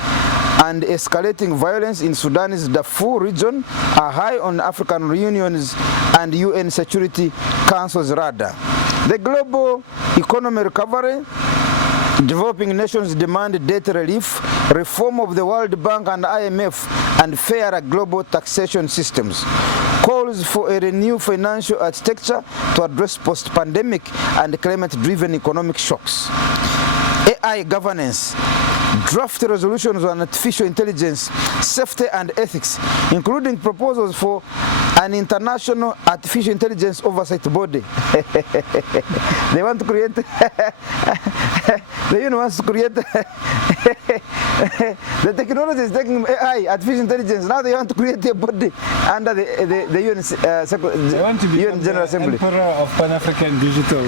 and escalating violence in Sudan's Darfur region are high on African Union's and UN Security Council's radar. The global economy recovery, developing nations demand debt relief, reform of the World Bank and IMF, and fairer global taxation systems. Calls for a renewed financial architecture to address post-pandemic and climate-driven economic shocks. AI governance, draft resolutions on artificial intelligence, safety and ethics, including proposals for an international artificial intelligence oversight body. They want to create, the UN wants to create, the technology is taking AI, artificial intelligence, now they want to create a body under the UN, they want to be UN General Assembly. Emperor of Pan-African Digital.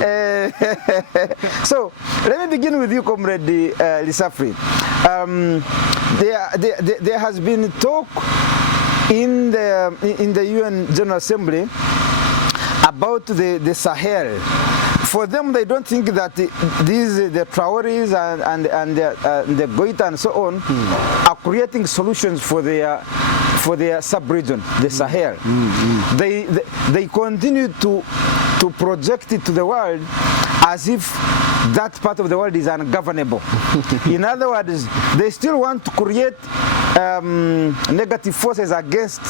So, let me begin with you, Comrade Lesaffre. There has been talk in the UN General Assembly about the Sahel. For them, they don't think that the Traoris and the Goita and so on are creating solutions for their sub-region, the Sahel. They continue to project it to the world as if that part of the world is ungovernable. In other words, they still want to create negative forces against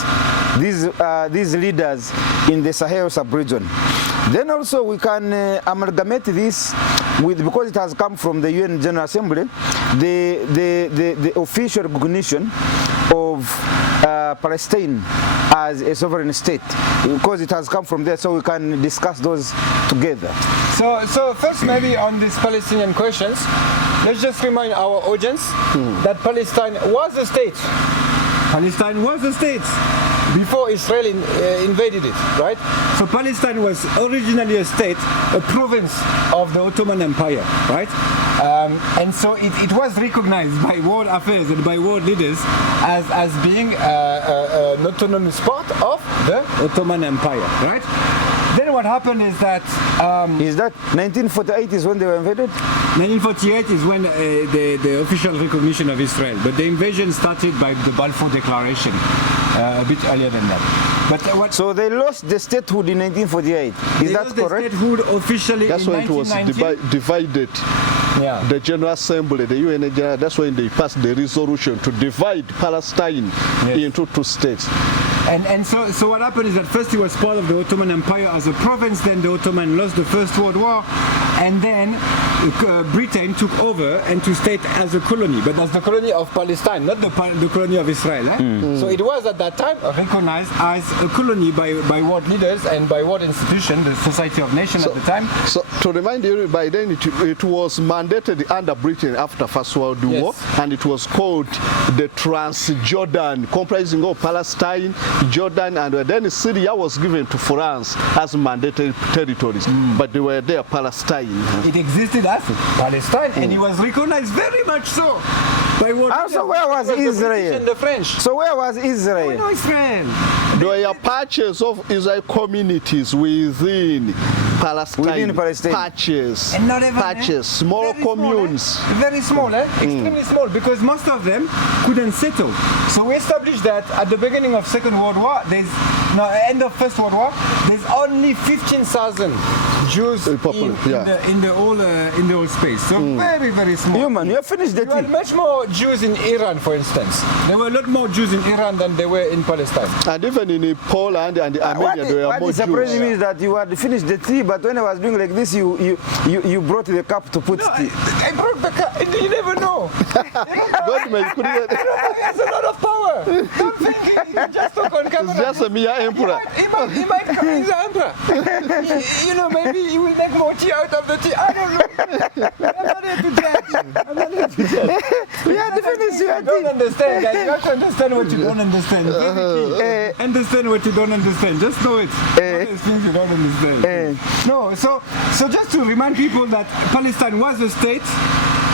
these leaders in the Sahel sub-region. Then also we can amalgamate this with, because it has come from the UN General Assembly, the official recognition of Palestine as a sovereign state, because it has come from there, so we can discuss those together. So first, maybe on these Palestinian questions, let's just remind our audience that Palestine was a state. Palestine was a state before Israel invaded it, right? So Palestine was originally a state, a province of the Ottoman Empire, right? And so it was recognized by world affairs and by world leaders as being an autonomous part of the Ottoman Empire, right? Then what happened is that... is that 1948 is when they were invaded? 1948 is when the official recognition of Israel, but the invasion started by the Balfour Declaration, a bit earlier than that. But so they lost the statehood in 1948. Is that correct? The statehood officially that's in when it was divided. Yeah. The General Assembly, the UN General, that's when they passed the resolution to divide Palestine into two states. And so what happened is that first it was part of the Ottoman Empire as a province, then the Ottoman lost the First World War, and then Britain took over and to state as a colony, but as the colony of Palestine, not the colony of Israel. So it was at that time recognized as a colony by world leaders and by world institutions, the Society of Nations at the time. So to remind you, by then it was mandated under Britain after First World War, and it was called the Transjordan, comprising of Palestine, Jordan, and then Syria was given to France as mandated territories, but they were there, Palestine. It existed as Palestine, and it was recognized very much so by what? Also, where was Israel? And the French. So where was Israel? No, Israel. There were patches of Israel communities within Palestine. Patches. And not even, patches, small communes. Small, very small, extremely small, because most of them couldn't settle. So we established that at the beginning of Second World War, end of First World War, there's only 15,000 Jews in the whole space. So very, very small. Human, you have finished the There were much more Jews in Iran, for instance. There were a lot more Jews in Iran than there were in Palestine. And even in Poland and Armenia, there were more Jews. What surprised me is that you had finished the tea, but when I was doing like this, you brought the cup to put tea. I broke the cup. You never know. God, man, he has a lot of power. Don't think he can just talk on camera. It's just a mere emperor. He might come in the emperor. Maybe he will make more tea out of the tea. I don't know. I'm not here to judge. Yeah, the finish you don't understand, guys. You have to understand what you don't understand. Understand what you don't understand. Just know it. Things you don't understand. No, so just to remind people that Palestine was a state.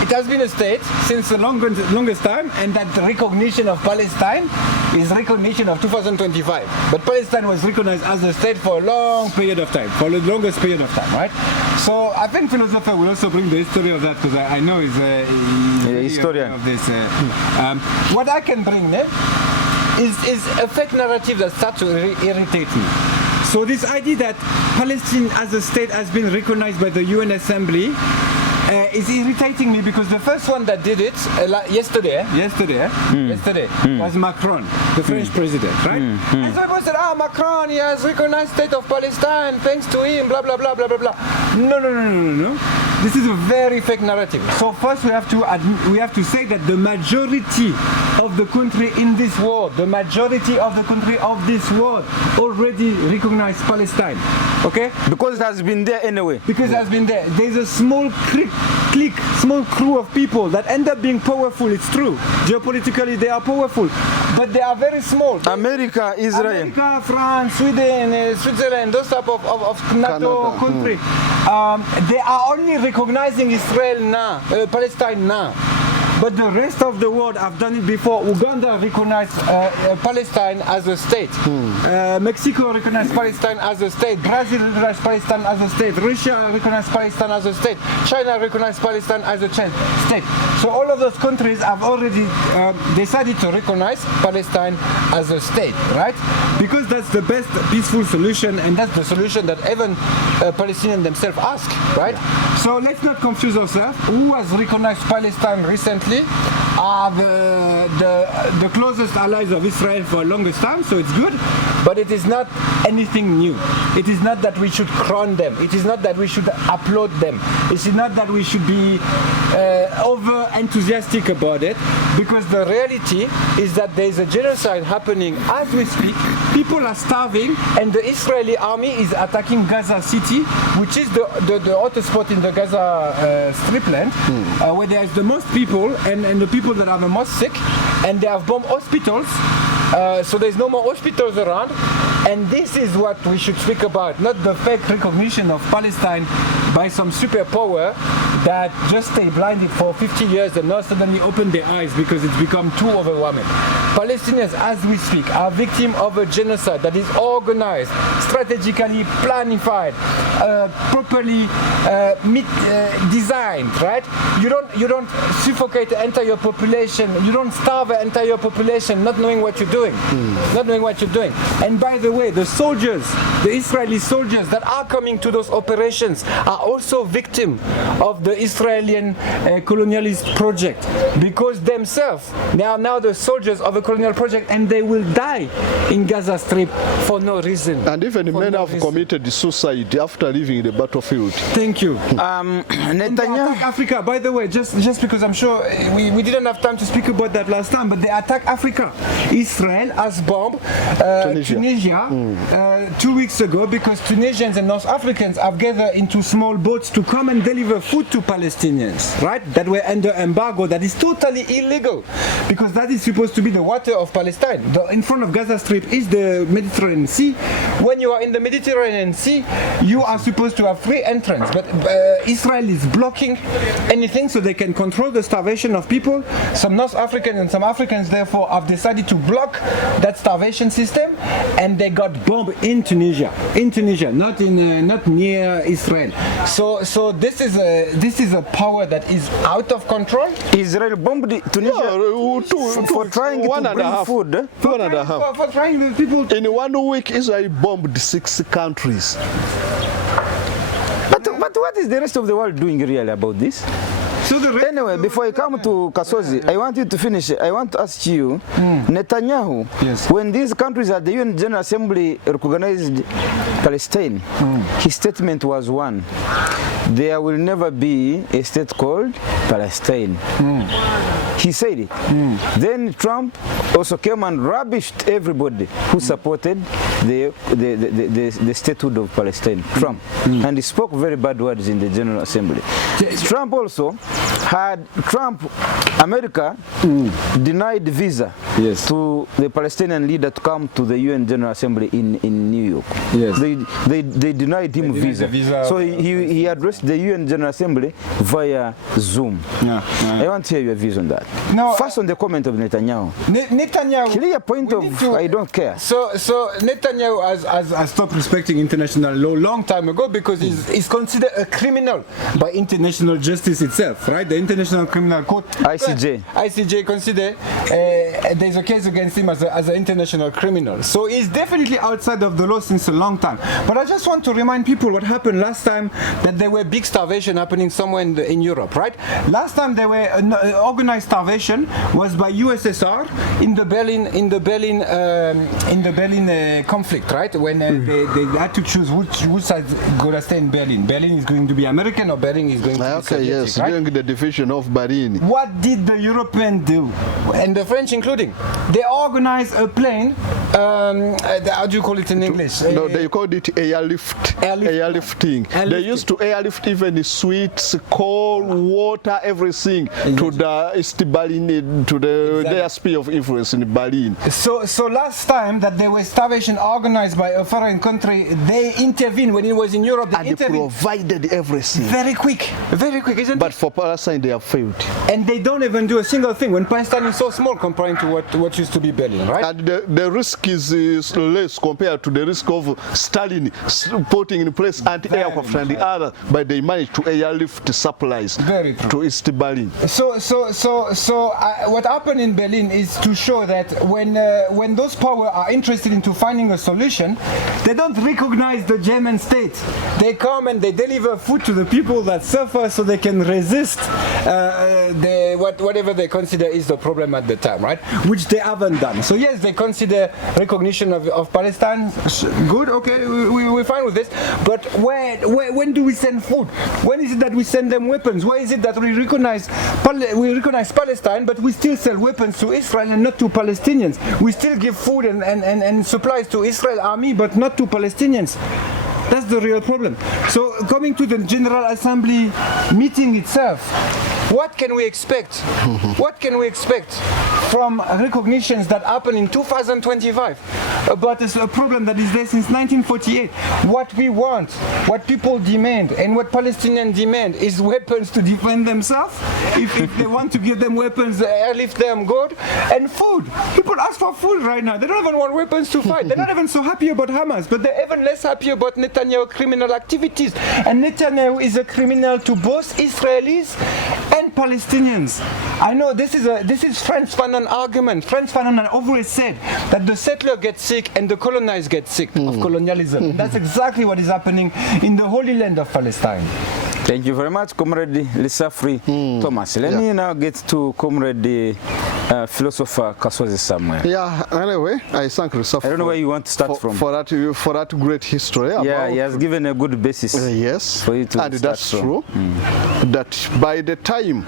It has been a state since the longest time, and that the recognition of Palestine is recognition of 2025. But Palestine was recognized as a state for a long period of time, for the longest period of time, right? So I think philosopher will also bring the history of that, because I know he's a historian of this. What I can bring is a fake narrative that starts to irritate me. So this idea that Palestine as a state has been recognized by the UN Assembly is irritating me, because the first one that did it yesterday was Macron, the French president, right? And so everyone said, Macron, he has recognized state of Palestine, thanks to him, blah, blah, blah, blah, blah, blah. No. This is a very fake narrative. So first we have to say that the majority of the country in this world, already recognize Palestine. Okay? Because it has been there anyway. Because it has been there. There's a small small crew of people that end up being powerful. It's true. Geopolitically, they are powerful, but they are very small. America, Israel, France, Sweden, Switzerland, those type of NATO country. They are only recognizing Israel now, Palestine now. But the rest of the world have done it before. Uganda recognized Palestine as a state. Mexico recognized Palestine as a state. Brazil recognized Palestine as a state. Russia recognized Palestine as a state. China recognized Palestine as a state. So all of those countries have already decided to recognize Palestine as a state, right? Because that's the best peaceful solution, and that's the solution that even Palestinians themselves ask, right? So let's not confuse ourselves. Who has recognized Palestine recently are the closest allies of Israel for the longest time, so it's good, but it is not anything new. It is not that we should crown them. It is not that we should applaud them. It is not that we should be over enthusiastic about it, because the reality is that there is a genocide happening as we speak. People are starving, and the Israeli army is attacking Gaza City, which is the hottest spot in the Gaza Strip land, where there is the most people and the people that are the most sick, and they have bombed hospitals. So there's no more hospitals around, and this is what we should speak about, not the fake recognition of Palestine by some superpower that just stay blinded for 50 years and now suddenly open their eyes because it's become too overwhelming. Palestinians, as we speak, are victims of a genocide that is organized, strategically planified, properly designed, right? You don't suffocate the entire population, you don't starve the entire population not knowing what you're doing. And by the way, the soldiers, the Israeli soldiers that are coming to those operations are also victims of the Israeli colonialist project, because themselves, they are now the soldiers of a colonial project, and they will die in Gaza Strip for no reason. And even men have committed suicide after leaving the battlefield. Thank you. Netanyahu. Attack Africa, by the way, just because I'm sure we didn't have time to speak about that last time, but they attack Africa. Israel has bombed Tunisia 2 weeks ago, because Tunisians and North Africans have gathered into small boats to come and deliver food to Palestinians, right? That were under embargo. That is totally illegal, because that is supposed to be the water of Palestine. In front of Gaza Strip is the Mediterranean Sea. When you are in the Mediterranean Sea, you are supposed to have free entrance, but Israel is blocking anything so they can control the starvation of people. Some North Africans and some Africans therefore have decided to block that starvation system, and they got bombed in Tunisia, not near Israel. So this is a power that is out of control. Israel bombed Tunisia for trying to bring food. For trying people. In 1 week, Israel bombed 6 countries. But what is the rest of the world doing really about this? So Anyway, before I come to Kasozi, I want you to finish. I want to ask you, Netanyahu, when these countries at the UN General Assembly recognized Palestine, his statement was one: there will never be a state called Palestine. He said it. Then Trump also came and rubbished everybody who supported the statehood of Palestine. Trump. And he spoke very bad words in the General Assembly. Trump also had America denied visa to the Palestinian leader to come to the UN General Assembly in New York. Yes. They denied him visa. So he addressed the UN General Assembly via Zoom. I want to hear your views on that. No, first on the comment of Netanyahu. Netanyahu. Clear point of I don't care. So Netanyahu has stopped respecting international law long time ago because he's considered a criminal by international justice itself, right? The International Criminal Court. ICJ consider there's a case against him as an international criminal. So he's definitely outside of the law since a long time. But I just want to remind people what happened last time, that there were big starvation happening somewhere in Europe, right? Last time there were organized starvation was by USSR in the Berlin conflict, right? When they had to choose which side gonna stay in Berlin. Berlin is going to be American or Berlin is going to be Soviet, right? During the division of Berlin. What did the Europeans do, and the French including? They organized a plane. How do you call it in English? No, they called it airlifting. They used to airlift even sweets, coal, water, everything to the East Berlin, to their sphere of influence in Berlin. So last time that there was starvation organized by a foreign country, they intervened when it was in Europe. They provided everything. Very quick, isn't it? But for Palestine, they have failed. And they don't even do a single thing when Palestine is so small comparing to what used to be Berlin, right? And the risk is less compared to the risk of Stalin putting in place anti-aircraft and the other, but they managed to airlift supplies to East Berlin. So what happened in Berlin is to show that when those powers are interested into finding a solution, they don't recognize the German state. They come and they deliver food to the people that suffer so they can resist whatever they consider is the problem at the time, right? Which they haven't done. So yes, they consider recognition of Palestine good. Okay, we're fine with this. But when do we send food? When is it that we send them weapons? Why is it that we recognize Palestine, but we still sell weapons to Israel and not to Palestinians? We still give food and supplies to Israel army, but not to Palestinians. That's the real problem. So coming to the General Assembly meeting itself, what can we expect? What can we expect from recognitions that happen in 2025 about a problem that is there since 1948? What we want, what people demand, and what Palestinians demand is weapons to defend themselves. If they want to give them weapons, airlift them, good, and food. People ask for food right now. They don't even want weapons to fight. They're not even so happy about Hamas, but they're even less happy about Netanyahu criminal activities. And Netanyahu is a criminal to both Israelis and Palestinians. I know this is Frantz Fanon argument. Frantz Fanon always said that the settler gets sick and the colonized get sick of colonialism. And that's exactly what is happening in the Holy Land of Palestine. Thank you very much, Comrade Lesaffre Thomas. Let me now get to Comrade philosopher Kasozi somewhere. Yeah, anyway, I thank Lesaffre. I don't know where you want to start from. For that great history. Yeah, he has given a good basis. Yes, for you to and that's true. That by the time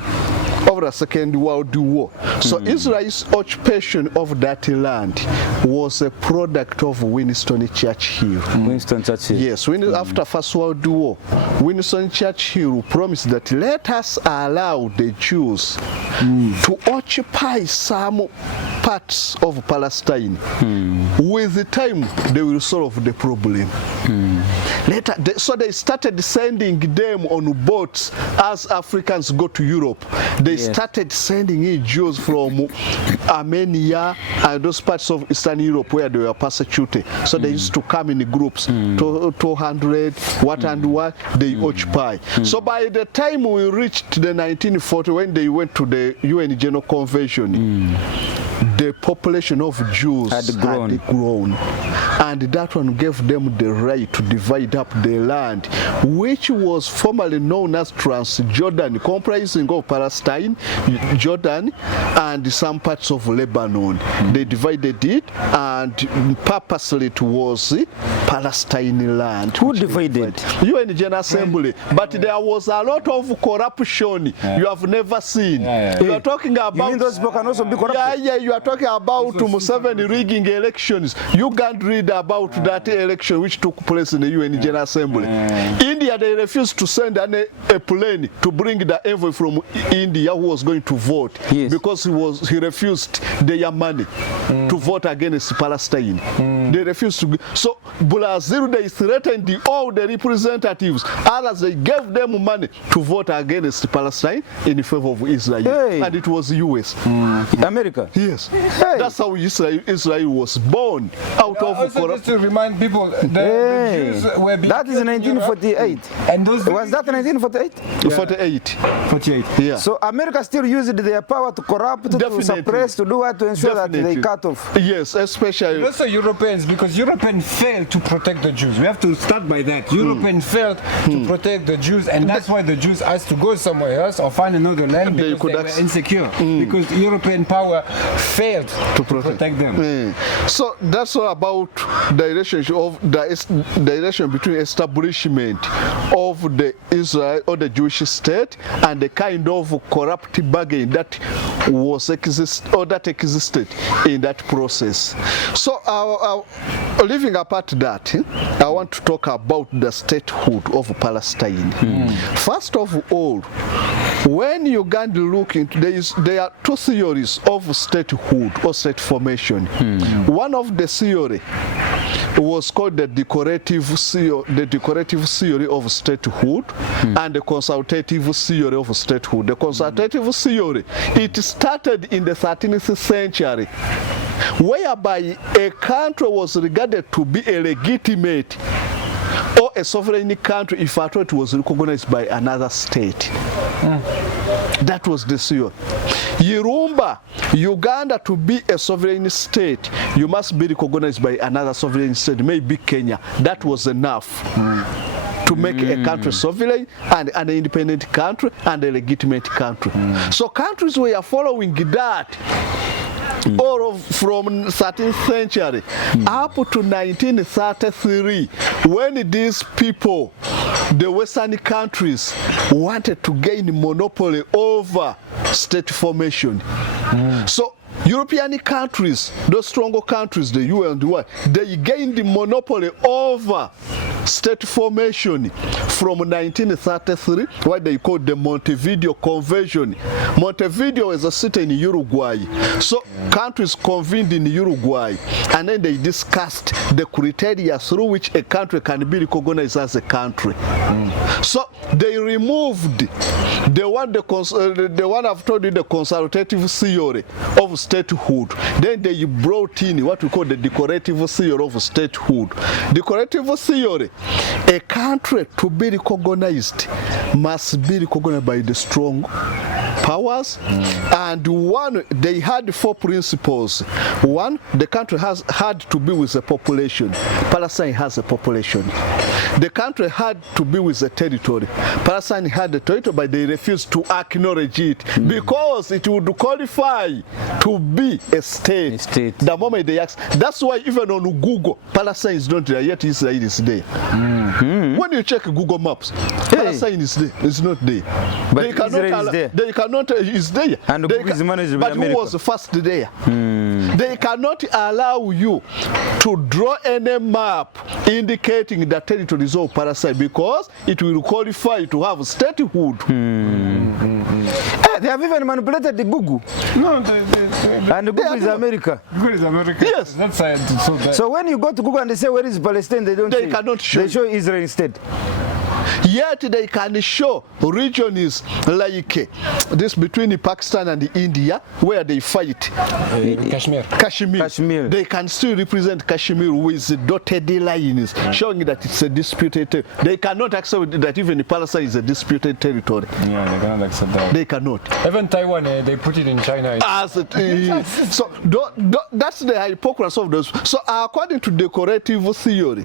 of the Second World War, so Israel's occupation of that land was a product of Winston Churchill. Winston Churchill. Yes, after First World War, Winston Churchill promised that let us allow the Jews to occupy some parts of Palestine. With the time, they will solve the problem. Later, so they started sending them on boats as Africans go to Europe. They started sending in Jews from Armenia and those parts of Eastern Europe where they were persecuted. So they used to come in groups, 200, what and what, they occupy. So by the time we reached the 1940, when they went to the UN General Convention, the population of Jews had grown. And that one gave them the right to divide up the land, which was formerly known as Transjordan, comprising of Palestine, Jordan, and some parts of Lebanon. They divided it, and purposely it was Palestine land. Who divided? UN General Assembly. But there was a lot of corruption you have never seen. You are talking about... You mean those people can also be corrupted? Yeah, you are talking about Museveni rigging elections. You can't read about that election which took place in the UN General Assembly. India, they refused to send a plane to bring the envoy from India who was going to vote, because he refused their money to vote against Palestine. They refused to. So Brazil, they threatened all the representatives. Others, they gave them money to vote against Palestine in favor of Israel. And it was US. America? Yes. That's how Israel was born, out of also just to remind people, the Jews were being that is 1948. And those was that 1948? 48. Yeah. So America still used their power to corrupt, to suppress, to do what, to ensure that they cut off. Yes, especially. Also Europeans, because Europeans failed to protect the Jews. We have to start by that. Europeans failed to protect the Jews, and that's why the Jews asked to go somewhere else or find another land, because they were insecure. Because European power failed to protect them. So that's all about the relationship of the relation between establishment of the Israel or the Jewish state and the kind of corrupt bargain that was existed in that process. So leaving apart that, I want to talk about the statehood of Palestine. First of all, when Uganda look into there are two theories of statehood or state formation. One of the theory was called the decorative theory of statehood and the consultative theory of statehood. The consultative theory, it started in the 13th century, whereby a country was regarded to be a legitimate or a sovereign country if at all it was recognized by another state. That was the theory. Yirumba, Uganda, to be a sovereign state, you must be recognized by another sovereign state, maybe Kenya. That was enough to make a country sovereign and an independent country and a legitimate country. So countries were following that all from 13th century up to 1933, when these people, the Western countries, wanted to gain monopoly over state formation. So European countries, those stronger countries, the US and the world, they gained the monopoly over state formation from 1933, what they call the Montevideo Convention. Montevideo is a city in Uruguay. So countries convened in Uruguay, and then they discussed the criteria through which a country can be recognized as a country. So they removed the one I've told you, the consultative theory of statehood. Then they brought in what we call the decorative theory of statehood. Decorative theory, a country to be recognized must be recognized by the strong powers, and one, they had 4 principles. One, the country had to be with a population. Palestine has a population. The country had to be with a territory. Palestine had a territory, but they refused to acknowledge it because it would qualify to be a state. The moment they ask, that's why even on Google, Palestine is not there, yet Israel is there. When you check Google Maps, Palestine is there, it's not there. But they cannot Israel is there. They cannot, is there. And the book is managed by America. But who was first there? They cannot allow you to draw any map indicating the territories of Palestine because it will qualify to have statehood. They have even manipulated the Google. No, and the Google is America. Google is America. Yes. That's so when you go to Google and they say where is Palestine, they don't cannot show. They show Israel instead. Yet they can show regions like this between Pakistan and India where they fight. Kashmir. They can still represent Kashmir with dotted lines, showing that it's a disputed. They cannot accept that even Palestine is a disputed territory. Yeah, they cannot accept that. They cannot. Even Taiwan, they put it in China. As it is. So that's the hypocrisy of those. So according to decorative theory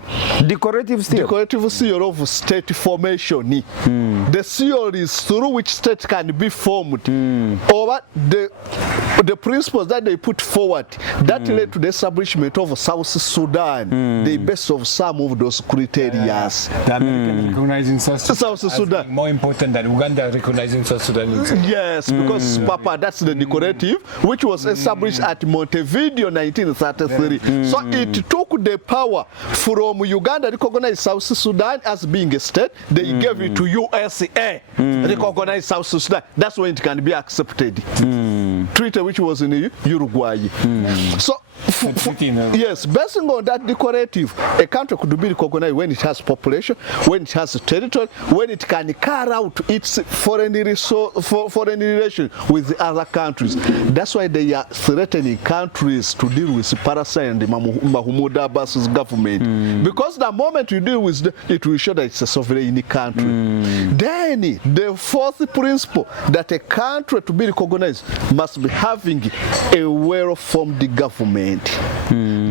of state formation, the theories through which state can be formed, or the principles that they put forward that led to the establishment of South Sudan, the best of some of those criteria. The American recognizing South Sudan more important than Uganda recognizing South Sudan. Yes, because Papa, that's the decorative, which was established at Montevideo 1933. So it took the power from Uganda recognize South Sudan as being a state. They gave it to USA, recognize South Sudan. That's when it can be accepted. Treaty which was in Uruguay. So yes, based on that decorative, a country could be recognized when it has population, when it has territory, when it can carry out its foreign relation with the other countries. That's why they are threatening countries to deal with parasite and Mahmoud Abbas's government. Because the moment you deal with it will show that it's a sovereign country. Then the fourth principle that a country to be recognized must be having a well-formed government.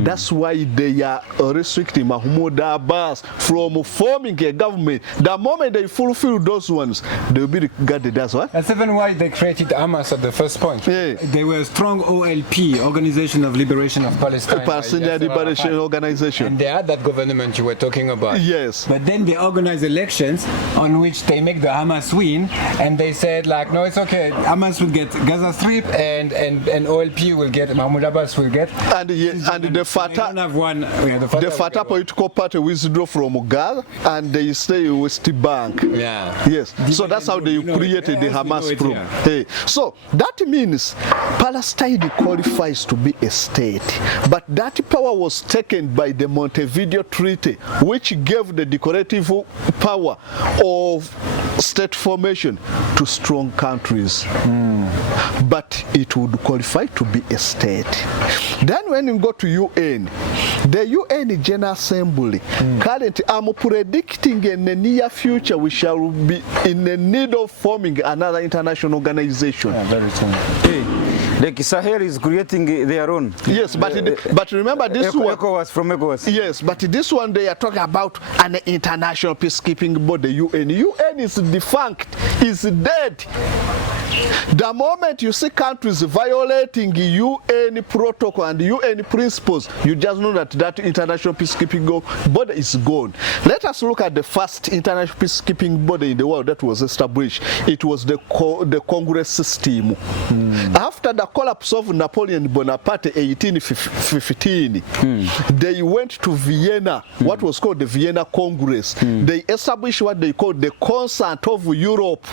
That's why they are restricting Mahmoud Abbas from forming a government. The moment they fulfill those ones, they will be regarded as what? That's even why they created Hamas at the first point. Yeah. They were a strong OLP, Organization of Liberation of Palestine. Palestinian Liberation Organization. And they had that government you were talking about. Yes. But then they organize elections on which they make the Hamas win, and they said like, no, it's okay. Hamas will get Gaza Strip, and OLP will get, Mahmoud Abbas will get. And the Fatah political party withdrew from Gaza and they stay with the bank. Yeah. Yes. So that's how they created the Hamas group. Hey. So that means Palestine qualifies to be a state. But that power was taken by the Montevideo Treaty, which gave the decorative power of state formation to strong countries. But it would qualify to be a state. Then when you go to UN, the UN General Assembly, currently I'm predicting in the near future we shall be in the need of forming another international organization. Yeah, very soon. The Sahel is creating their own. Yes, but remember this one. ECOWAS from ECOWAS. Yes, but this one they are talking about an international peacekeeping body, UN. UN is defunct, is dead. The moment you see countries violating UN protocol and UN principles, you just know that that international peacekeeping body is gone. Let us look at the first international peacekeeping body in the world that was established. It was the Congress system. After the collapse of Napoleon Bonaparte 1815, they went to Vienna, what was called the Vienna Congress. They established what they called the Consent of Europe.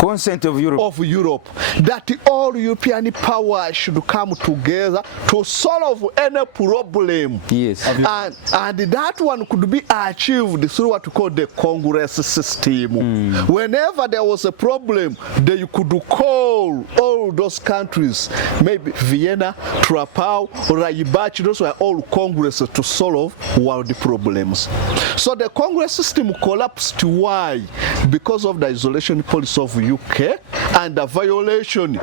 Consent of Europe. That all European powers should come together to solve any problem. Yes. And that one could be achieved through what we call the Congress system. Whenever there was a problem, they could call all those countries, maybe Vienna, Trapau, Raibach, those were all congresses to solve world problems. So the Congress system collapsed. Why? Because of the isolation policy of UK and the violation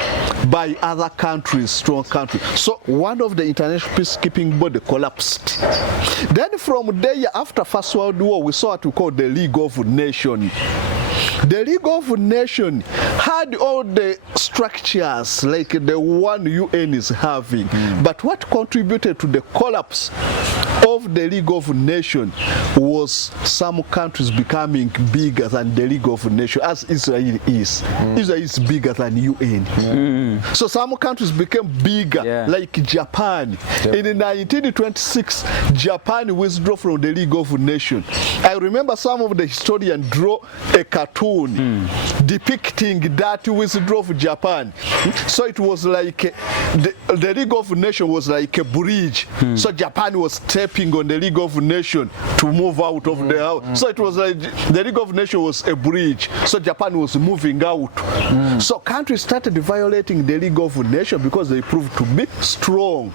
by other countries, strong countries. So one of the international peacekeeping body collapsed. Then from there, after First World War, we saw what we call the League of Nations. The League of Nations had all the structures like the one UN is having. But what contributed to the collapse of the League of Nations was some countries becoming bigger than the League of Nations, as Israel is. Israel is bigger than UN. So some countries became bigger, like Japan. In 1926, Japan withdrew from the League of Nations. I remember some of the historians draw a cartoon depicting that withdrawal of Japan. So it was like the League of Nations was like a bridge. So Japan was stepping sleeping on the League of Nations to move out of the house. So it was like the League of Nations was a bridge. So Japan was moving out. So countries started violating the League of Nations because they proved to be strong.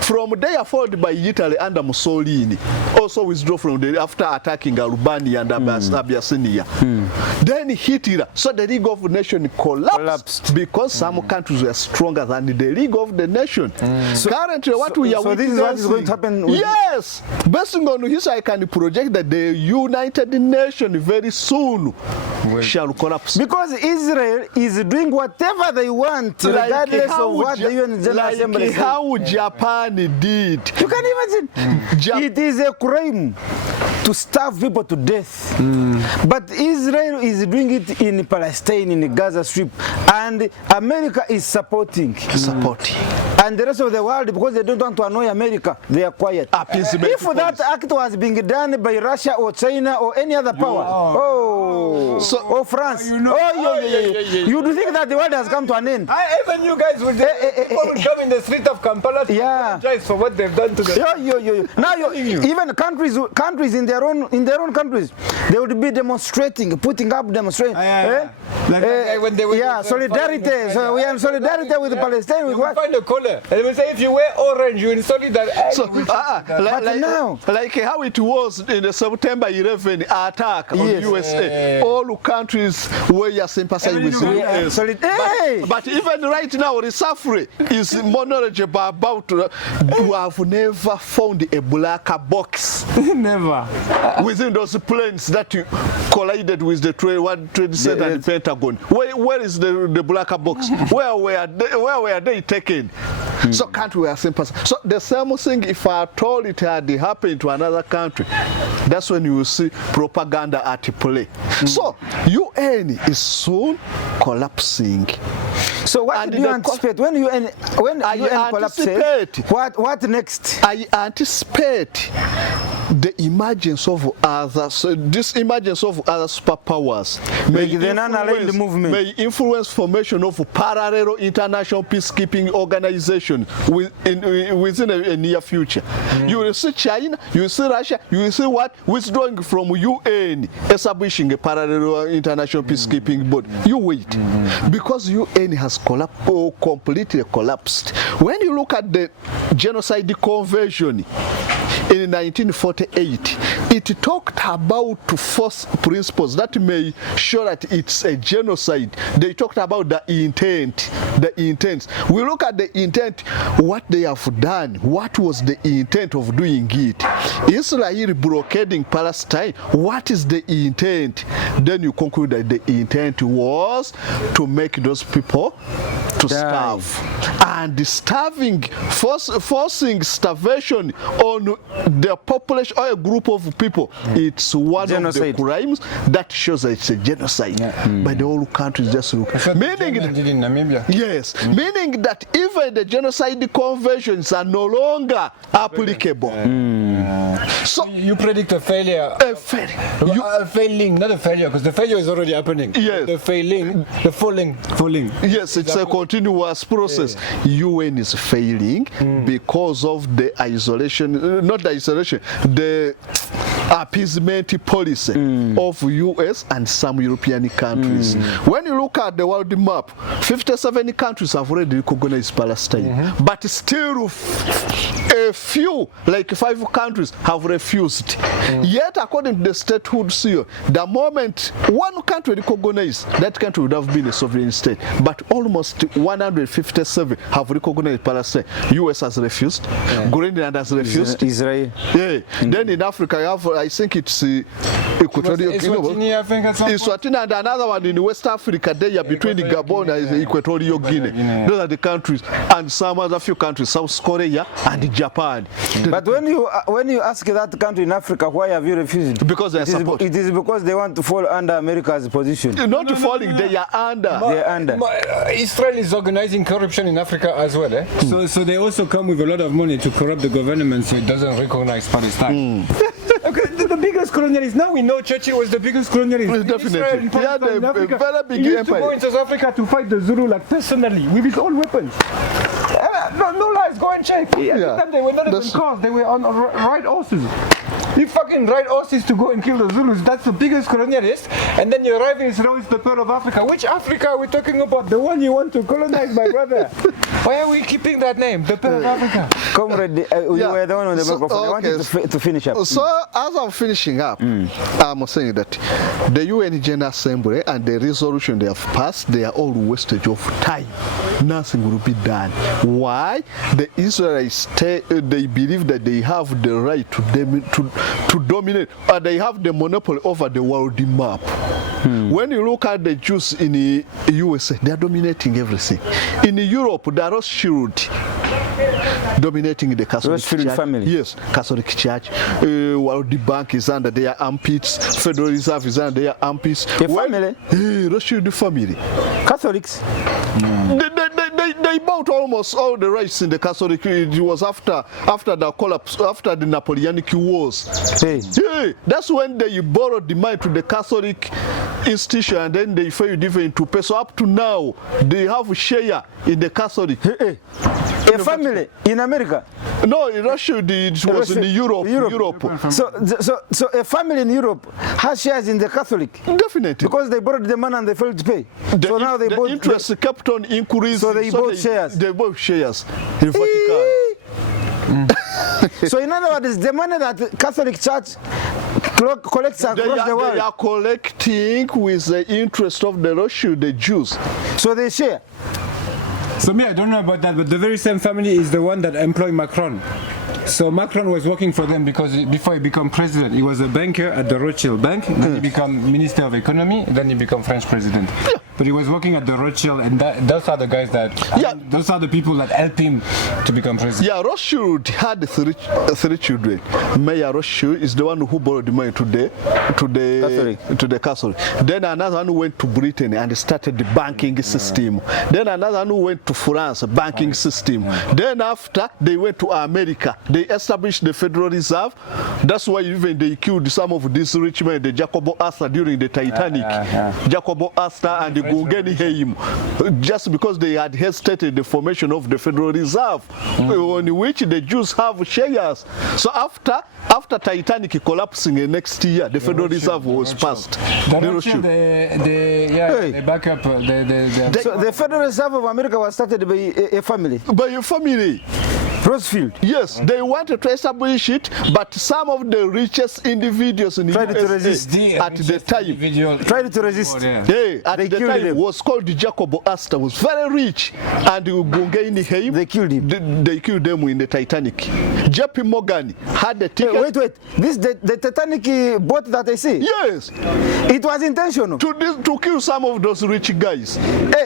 From there, followed by Italy under Mussolini, also withdrew from the after attacking Albania and Abyssinia. Then Hitler. So the League of Nations collapsed because some countries were stronger than the League of the Nations. So, currently, what we are so this is what is going to happen. Yes, based on this, I can project that the United Nations very soon shall collapse. Because Israel is doing whatever they want, regardless of what the UN General Assembly says. How Japan did. You can imagine. It is a crime to starve people to death. But Israel is doing it in Palestine, in the Gaza Strip, and America is supporting. And the rest of the world, because they don't want to annoy America, they are quiet. If that act was being done by Russia or China or any other power, or France, you do think that the world has come to an end? Even you guys would, people would come in the street of Kampala to apologize for what they've done to them. Now, even countries in their own countries, they would be demonstrating, putting up demonstrating. When they were solidarity. So we are in solidarity with Palestine. With what? Find a color, and they will say if you wear orange, you're in solidarity. So, like how it was in the September 11 attack on USA, all countries were sympathizing with US. But even right now, Lesaffre is more knowledgeable about to have never found a black box. Never. Within those planes that collided with the World Trade Center and the Pentagon. Where is the black box? Where were they taken? So country were sympathizing. So the same thing, if I told it had happened to another country, that's when you will see propaganda at play. So UN is soon collapsing. So what do you anticipate when UN collapses? What next? I anticipate the emergence of others, this emergence of other superpowers may influence formation of parallel international peacekeeping organization within a near future. You will see China, you will see Russia, you will see what withdrawing from UN, establishing a parallel international peacekeeping body. You wait, because UN has completely collapsed. When you look at the Genocide Convention in 1948, it talked about force principles that may show that it's a genocide. They talked about the intent. We look at the intent, what they have done. What was the intent of doing it? Israel blockading Palestine. What is the intent? Then you conclude that the intent was to make those people to starve. And starving, forcing starvation on the population or a group of people, it's one genocide. Of the crimes that shows that it's a genocide. But the whole country just look. Meaning that, did in Namibia. Yes, meaning that even the genocide conventions are no longer applicable. So you predict a failure. A failing, not a failure, because the failure is already happening. Yes. The failing, the falling. Yes, it's a continuous process. UN is failing because of the isolation, not the isolation, the appeasement policy of US and some European countries. When you look at the world map, 57 countries have already recognized Palestine, but still a few, like 5 countries, have refused. Yet, according to the statehood seal, the moment one country recognized, that country would have been a sovereign state. But almost 157 have recognized Palestine. US has refused. Greenland has refused. Israel. Then in Africa, you have, I think it's Equatorial Guinea. Eswatini and another one in West Africa, there between Gabon and Equatorial Guinea. Those are the countries, and some other few countries, South Korea and Japan. But when you ask that country in Africa, why have you refused? Because they are support. It is because they want to fall under America's position. Not falling, they are under. They are under. Israel is organizing corruption in Africa as well. So they also come with a lot of money to corrupt the government, so it doesn't recognize Palestine. Okay, the biggest colonialist. Now we know Churchill was the biggest colonialist. Definitely. He had a very big empire. He used to go in South Africa to fight the Zulu, like personally, with his own weapons. No lies, go and check. At the time they were not even cars, they were on ride horses. You fucking ride horses to go and kill the Zulus. That's the biggest colonialist. And then you arrive and say, it's the Pearl of Africa. Which Africa are we talking about? The one you want to colonize, my brother. Why are we keeping that name? The Pearl of Africa. Comrade, you were the one on the microphone. I wanted to finish up. So, as I'm finishing up, I'm saying that the UN General Assembly and the resolution they have passed, they are all wastage of time. Nothing will be done. Why? The Israelis, they believe that they have the right to dominate, or they have the monopoly over the world map. When you look at the Jews in the USA, they are dominating everything. In Europe, they are Rothschild dominating the Catholic Church. Family. Yes, Catholic Church. World Bank is under their armpits. Federal Reserve is under their armpits. The family? Rothschild family. Catholics. They bought almost all the rights in the Catholic. It was after the collapse, after the Napoleonic Wars. That's when they borrowed the money to the Catholic institution, and then they failed even into pay. So up to now, they have a share in the Catholic. A family in America? No, in Russia it was in Europe. So a family in Europe has shares in the Catholic? Definitely. Because they borrowed the money and they failed to pay. So now they bought interest kept on increasing. So they bought shares. They bought shares in Vatican. So in other words, the money that the Catholic Church collects across the world, they are collecting with the interest of the Rothschild, the Jews. So they share. So me, I don't know about that, but the very same family is the one that employed Macron. So Macron was working for them because before he became president, he was a banker at the Rothschild Bank. Then he became Minister of Economy. Then he became French president. But he was working at the Rothschild, and those are the guys that, those are the people that helped him to become president. Yeah, Rothschild had three children. Mayor Rothschild is the one who borrowed the money to the Catholic. Then another one went to Britain and started the banking system. Then another one went to France, banking system. Then after, they went to America. They established the Federal Reserve. That's why even they killed some of these rich men, the Jacobo Astor during the Titanic. Jacobo Astor and the Guggenheim, just because they had hesitated the formation of the Federal Reserve, on which the Jews have shares. So after Titanic collapsing next year, the Federal Reserve was passed. The backup. So the Federal Reserve of America was started by a family. By a family. Rothschild. Yes, they wanted to establish it, but some of the richest individuals in the tried to resist at the time. Tried to resist. At the time was called Jacobo Astor, was very rich, and they killed him. They killed them in the Titanic. JP Morgan had the ticket. Wait. This the Titanic boat that I see. Yes. It was intentional. To kill some of those rich guys.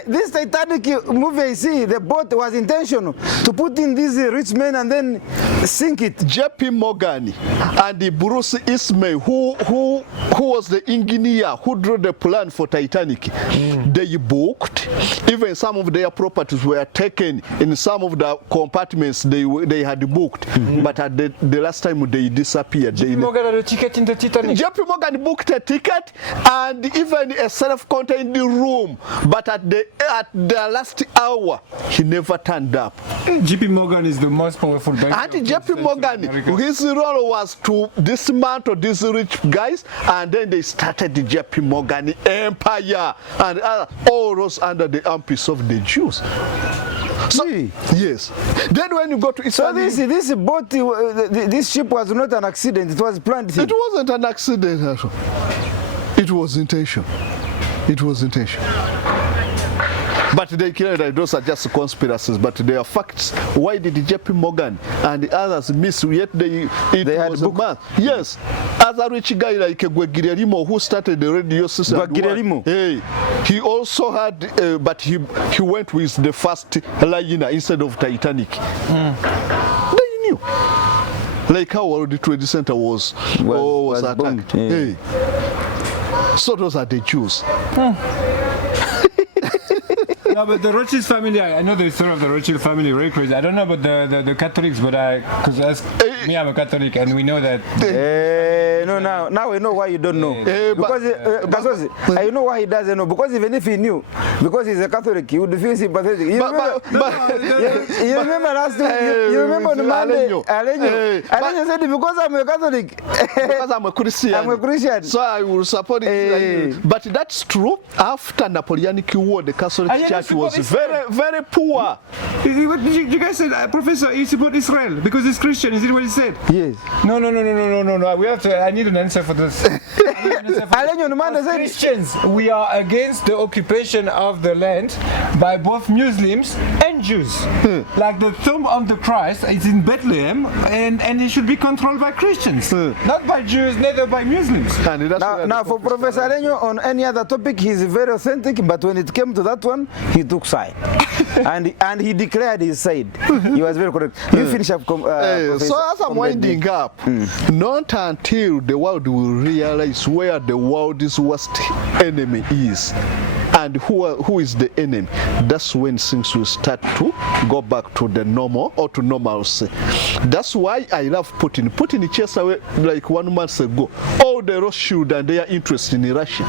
This Titanic movie I see, the boat was intentional to put in these rich men and then sink it. JP Morgan and the Bruce Ismay, who was the engineer who drew the plan for Titanic, they booked. Even some of their properties were taken in some of the compartments they had booked, but at the last time they disappeared. JP Morgan had a ticket in the Titanic. JP Morgan booked a ticket and even a self-contained room, but at the last hour he never turned up. JP Morgan is the most powerful bank. And JP Morgan, his role was to dismantle these rich guys, and then they started the JP Morgan empire, and all rose under the armpits of the Jews. So, yes. Then when you go to Italy, so this boat, this ship was not an accident. It was planned. It wasn't an accident at all. It was intention. It was intention. But they claim that those are just conspiracies, but they are facts. Why did JP Morgan and the others miss? Yet they had was a math. Yes, other rich guy like Guillermo, who started the radio system. Guillermo. Hey, he also had, but he went with the first liner instead of Titanic. They knew, like how World Trade Center was attacked. Hey. So those are the Jews. No, but the Rothschild family, I know the story of the Rothschild family, very crazy. I don't know about the Catholics, but because me, I'm a Catholic, and we know that. No, now I know why you don't know. Because I know why he doesn't know. Because even if he knew, because he's a Catholic, he would feel sympathetic. You remember last week? You remember on Monday? Alenyo said, because I'm a Catholic. Because I'm a Christian. I'm a Christian. So I will support it. But that's true. After Napoleonic War, the Catholic Church was very, very poor. You guys said, Professor, you support Israel because it's Christian. Is it what he said? Yes. No. We have to. I need an answer for this. Christians, we are against the occupation of the land by both Muslims and Jews. Like the tomb of the Christ is in Bethlehem, and it should be controlled by Christians, not by Jews, neither by Muslims. Now for Professor Alenyo, on any other topic, he's very authentic, but when it came to that one, he took side. and he declared his side. He was very correct. You finish up, so as I'm winding up, not until the world will realize where the world's worst enemy is and who is the enemy, that's when things will start to go back to the normal or to normalcy. That's why I love Putin. Putin chased away like 1 month ago all the Rothschild and their interest in Russia.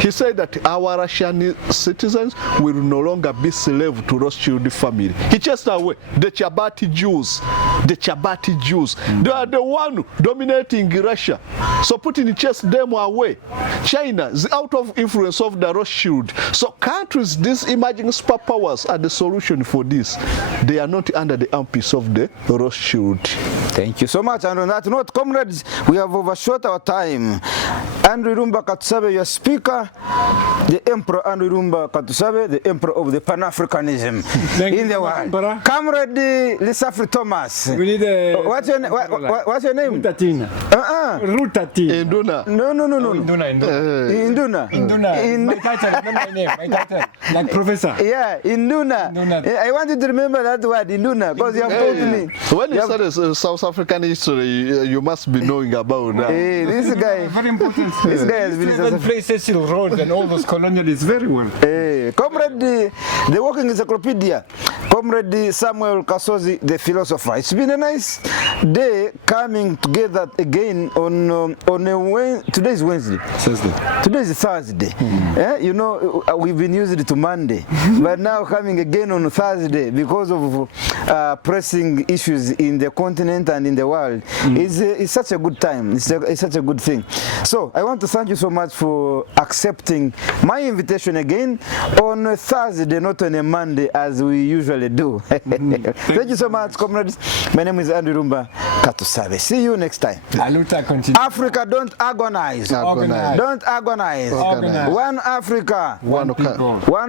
He said that our Russian citizens will no longer be slaves to Rothschild family. He chased away the Chabati Jews. The Chabati Jews. They are the one dominating Russia. So Putin chased them away. China is out of influence of the Rothschild. So countries, these emerging superpowers, are the solution for this. They are not under the armpits of the Rothschild. Thank you so much. And on that note, comrades, we have overshot our time. Andrew Irumba Katusabe, your speaker, the Emperor Andrew Irumba Katusabe, the Emperor of the Pan-Africanism in the world. Comrade Lesaffre Thomas. We need a... What's your name? Rutatina. Rutatina. Induna. No. Induna. My title, remember my name. My title. Like Professor. Yeah, Induna. I want you to remember that word, Induna, because you have told me. When you study South African history, you must be knowing about that. This guy. Very important. This guy has been played Cecil Rhodes and all those colonialists very well. Comrade, the Walking Encyclopedia. Comrade Samuel Kasozi, the philosopher. It's been a nice day coming together again on today is Wednesday. Thursday. Today is Thursday. You know, we've been used to Monday, but now coming again on Thursday because of pressing issues in the continent and in the world. It's such a good time. It's such a good thing. So I want to thank you so much for accepting my invitation again on a Thursday, not on a Monday as we usually do. Thank you so much, comrades. My name is Andrew Irumba Katusabe. See you next time. Africa, don't agonize. Don't agonize. One Africa. One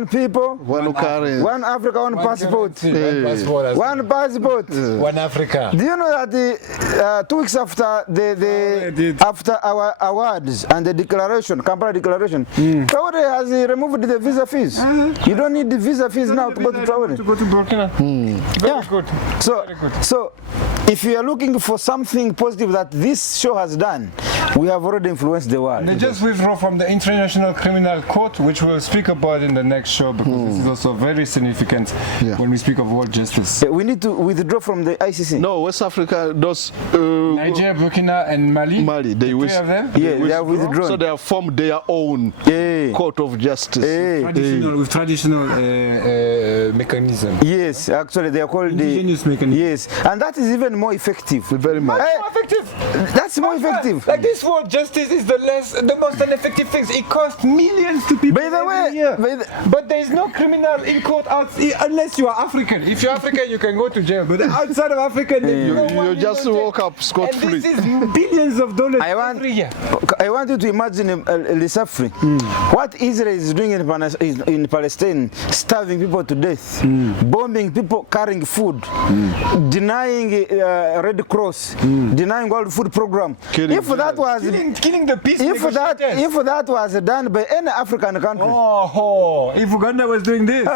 people. One currency. One Africa, one passport. One passport. One Africa. Do you know that 2 weeks after after our awards and the declaration, Kampala declaration, Traore has removed the visa fees. You don't need the visa fees now to go to Traore. To go to Burkina. Very good. So if you are looking for something positive that this show has done, we have already influenced the world. They just withdraw from the International Criminal Court, which we'll speak about in the next show, because this is also very significant when we speak of world justice. We need to withdraw from the ICC. No, West Africa does. Nigeria, Burkina, and Mali. They three of them. Yeah, they are withdrawn. So they have formed their own court of justice. With traditional mechanism. Yes, actually they are called indigenous mechanism. Yes, and that is even more effective. Very much. More effective. That's more effective. Like this world justice is the most ineffective things. It costs millions to people. By the way, but there is no criminal in court unless you are African. If you're African, you can go to jail. But outside of Africa, you just walk up scot-free. This is billions of dollars every year. I want you to imagine Lesaffre. What Israel is doing in Palestine, starving people to death, bombing people carrying food, denying Red Cross, denying World Food Program. If that was was killing the peace if that negotiators. was done by any African country, if Uganda was doing this,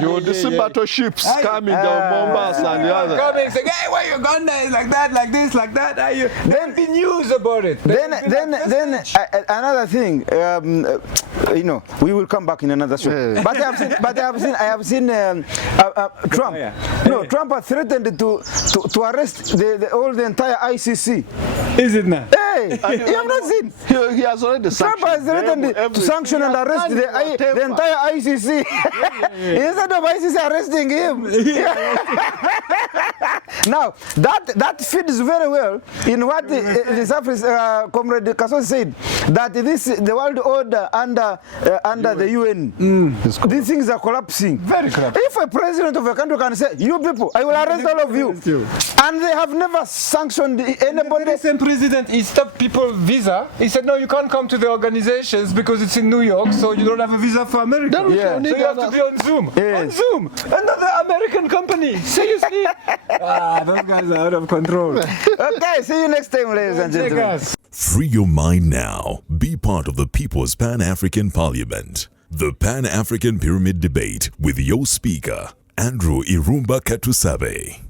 You would see battleships coming down Mombasa and the other. coming saying, hey, why Uganda is like that, like this, like that? Then be news about it. then another thing, you know, we will come back in another show. Yeah. But I have seen Trump. Yeah. No, Trump has threatened to arrest the entire ICC. Is it now? Hey, you have not seen? He has already Trump has threatened to sanction and arrest the entire ICC. Instead of ICC arresting him. Now, that fits very well in what Lesaffre's comrade Kaso said, that the world order under the UN, these things are collapsing. Very collapsing. If a president of a country can say, you people, I will arrest all of you, and they have never sanctioned anybody. The recent president, he stopped people visa. He said, no, you can't come to the organizations because it's in New York, so you don't have a visa for America. Then we Yeah. shall So need you have to be on Zoom. Yes. On Zoom. Another American company. Seriously? Those guys are out of control. Okay, see you next time, ladies and Take gentlemen. us. Free your mind now. Be part of the People's Pan-African Parliament. The Pan-African Pyramid Debate with your speaker, Andrew Irumba Katusabe.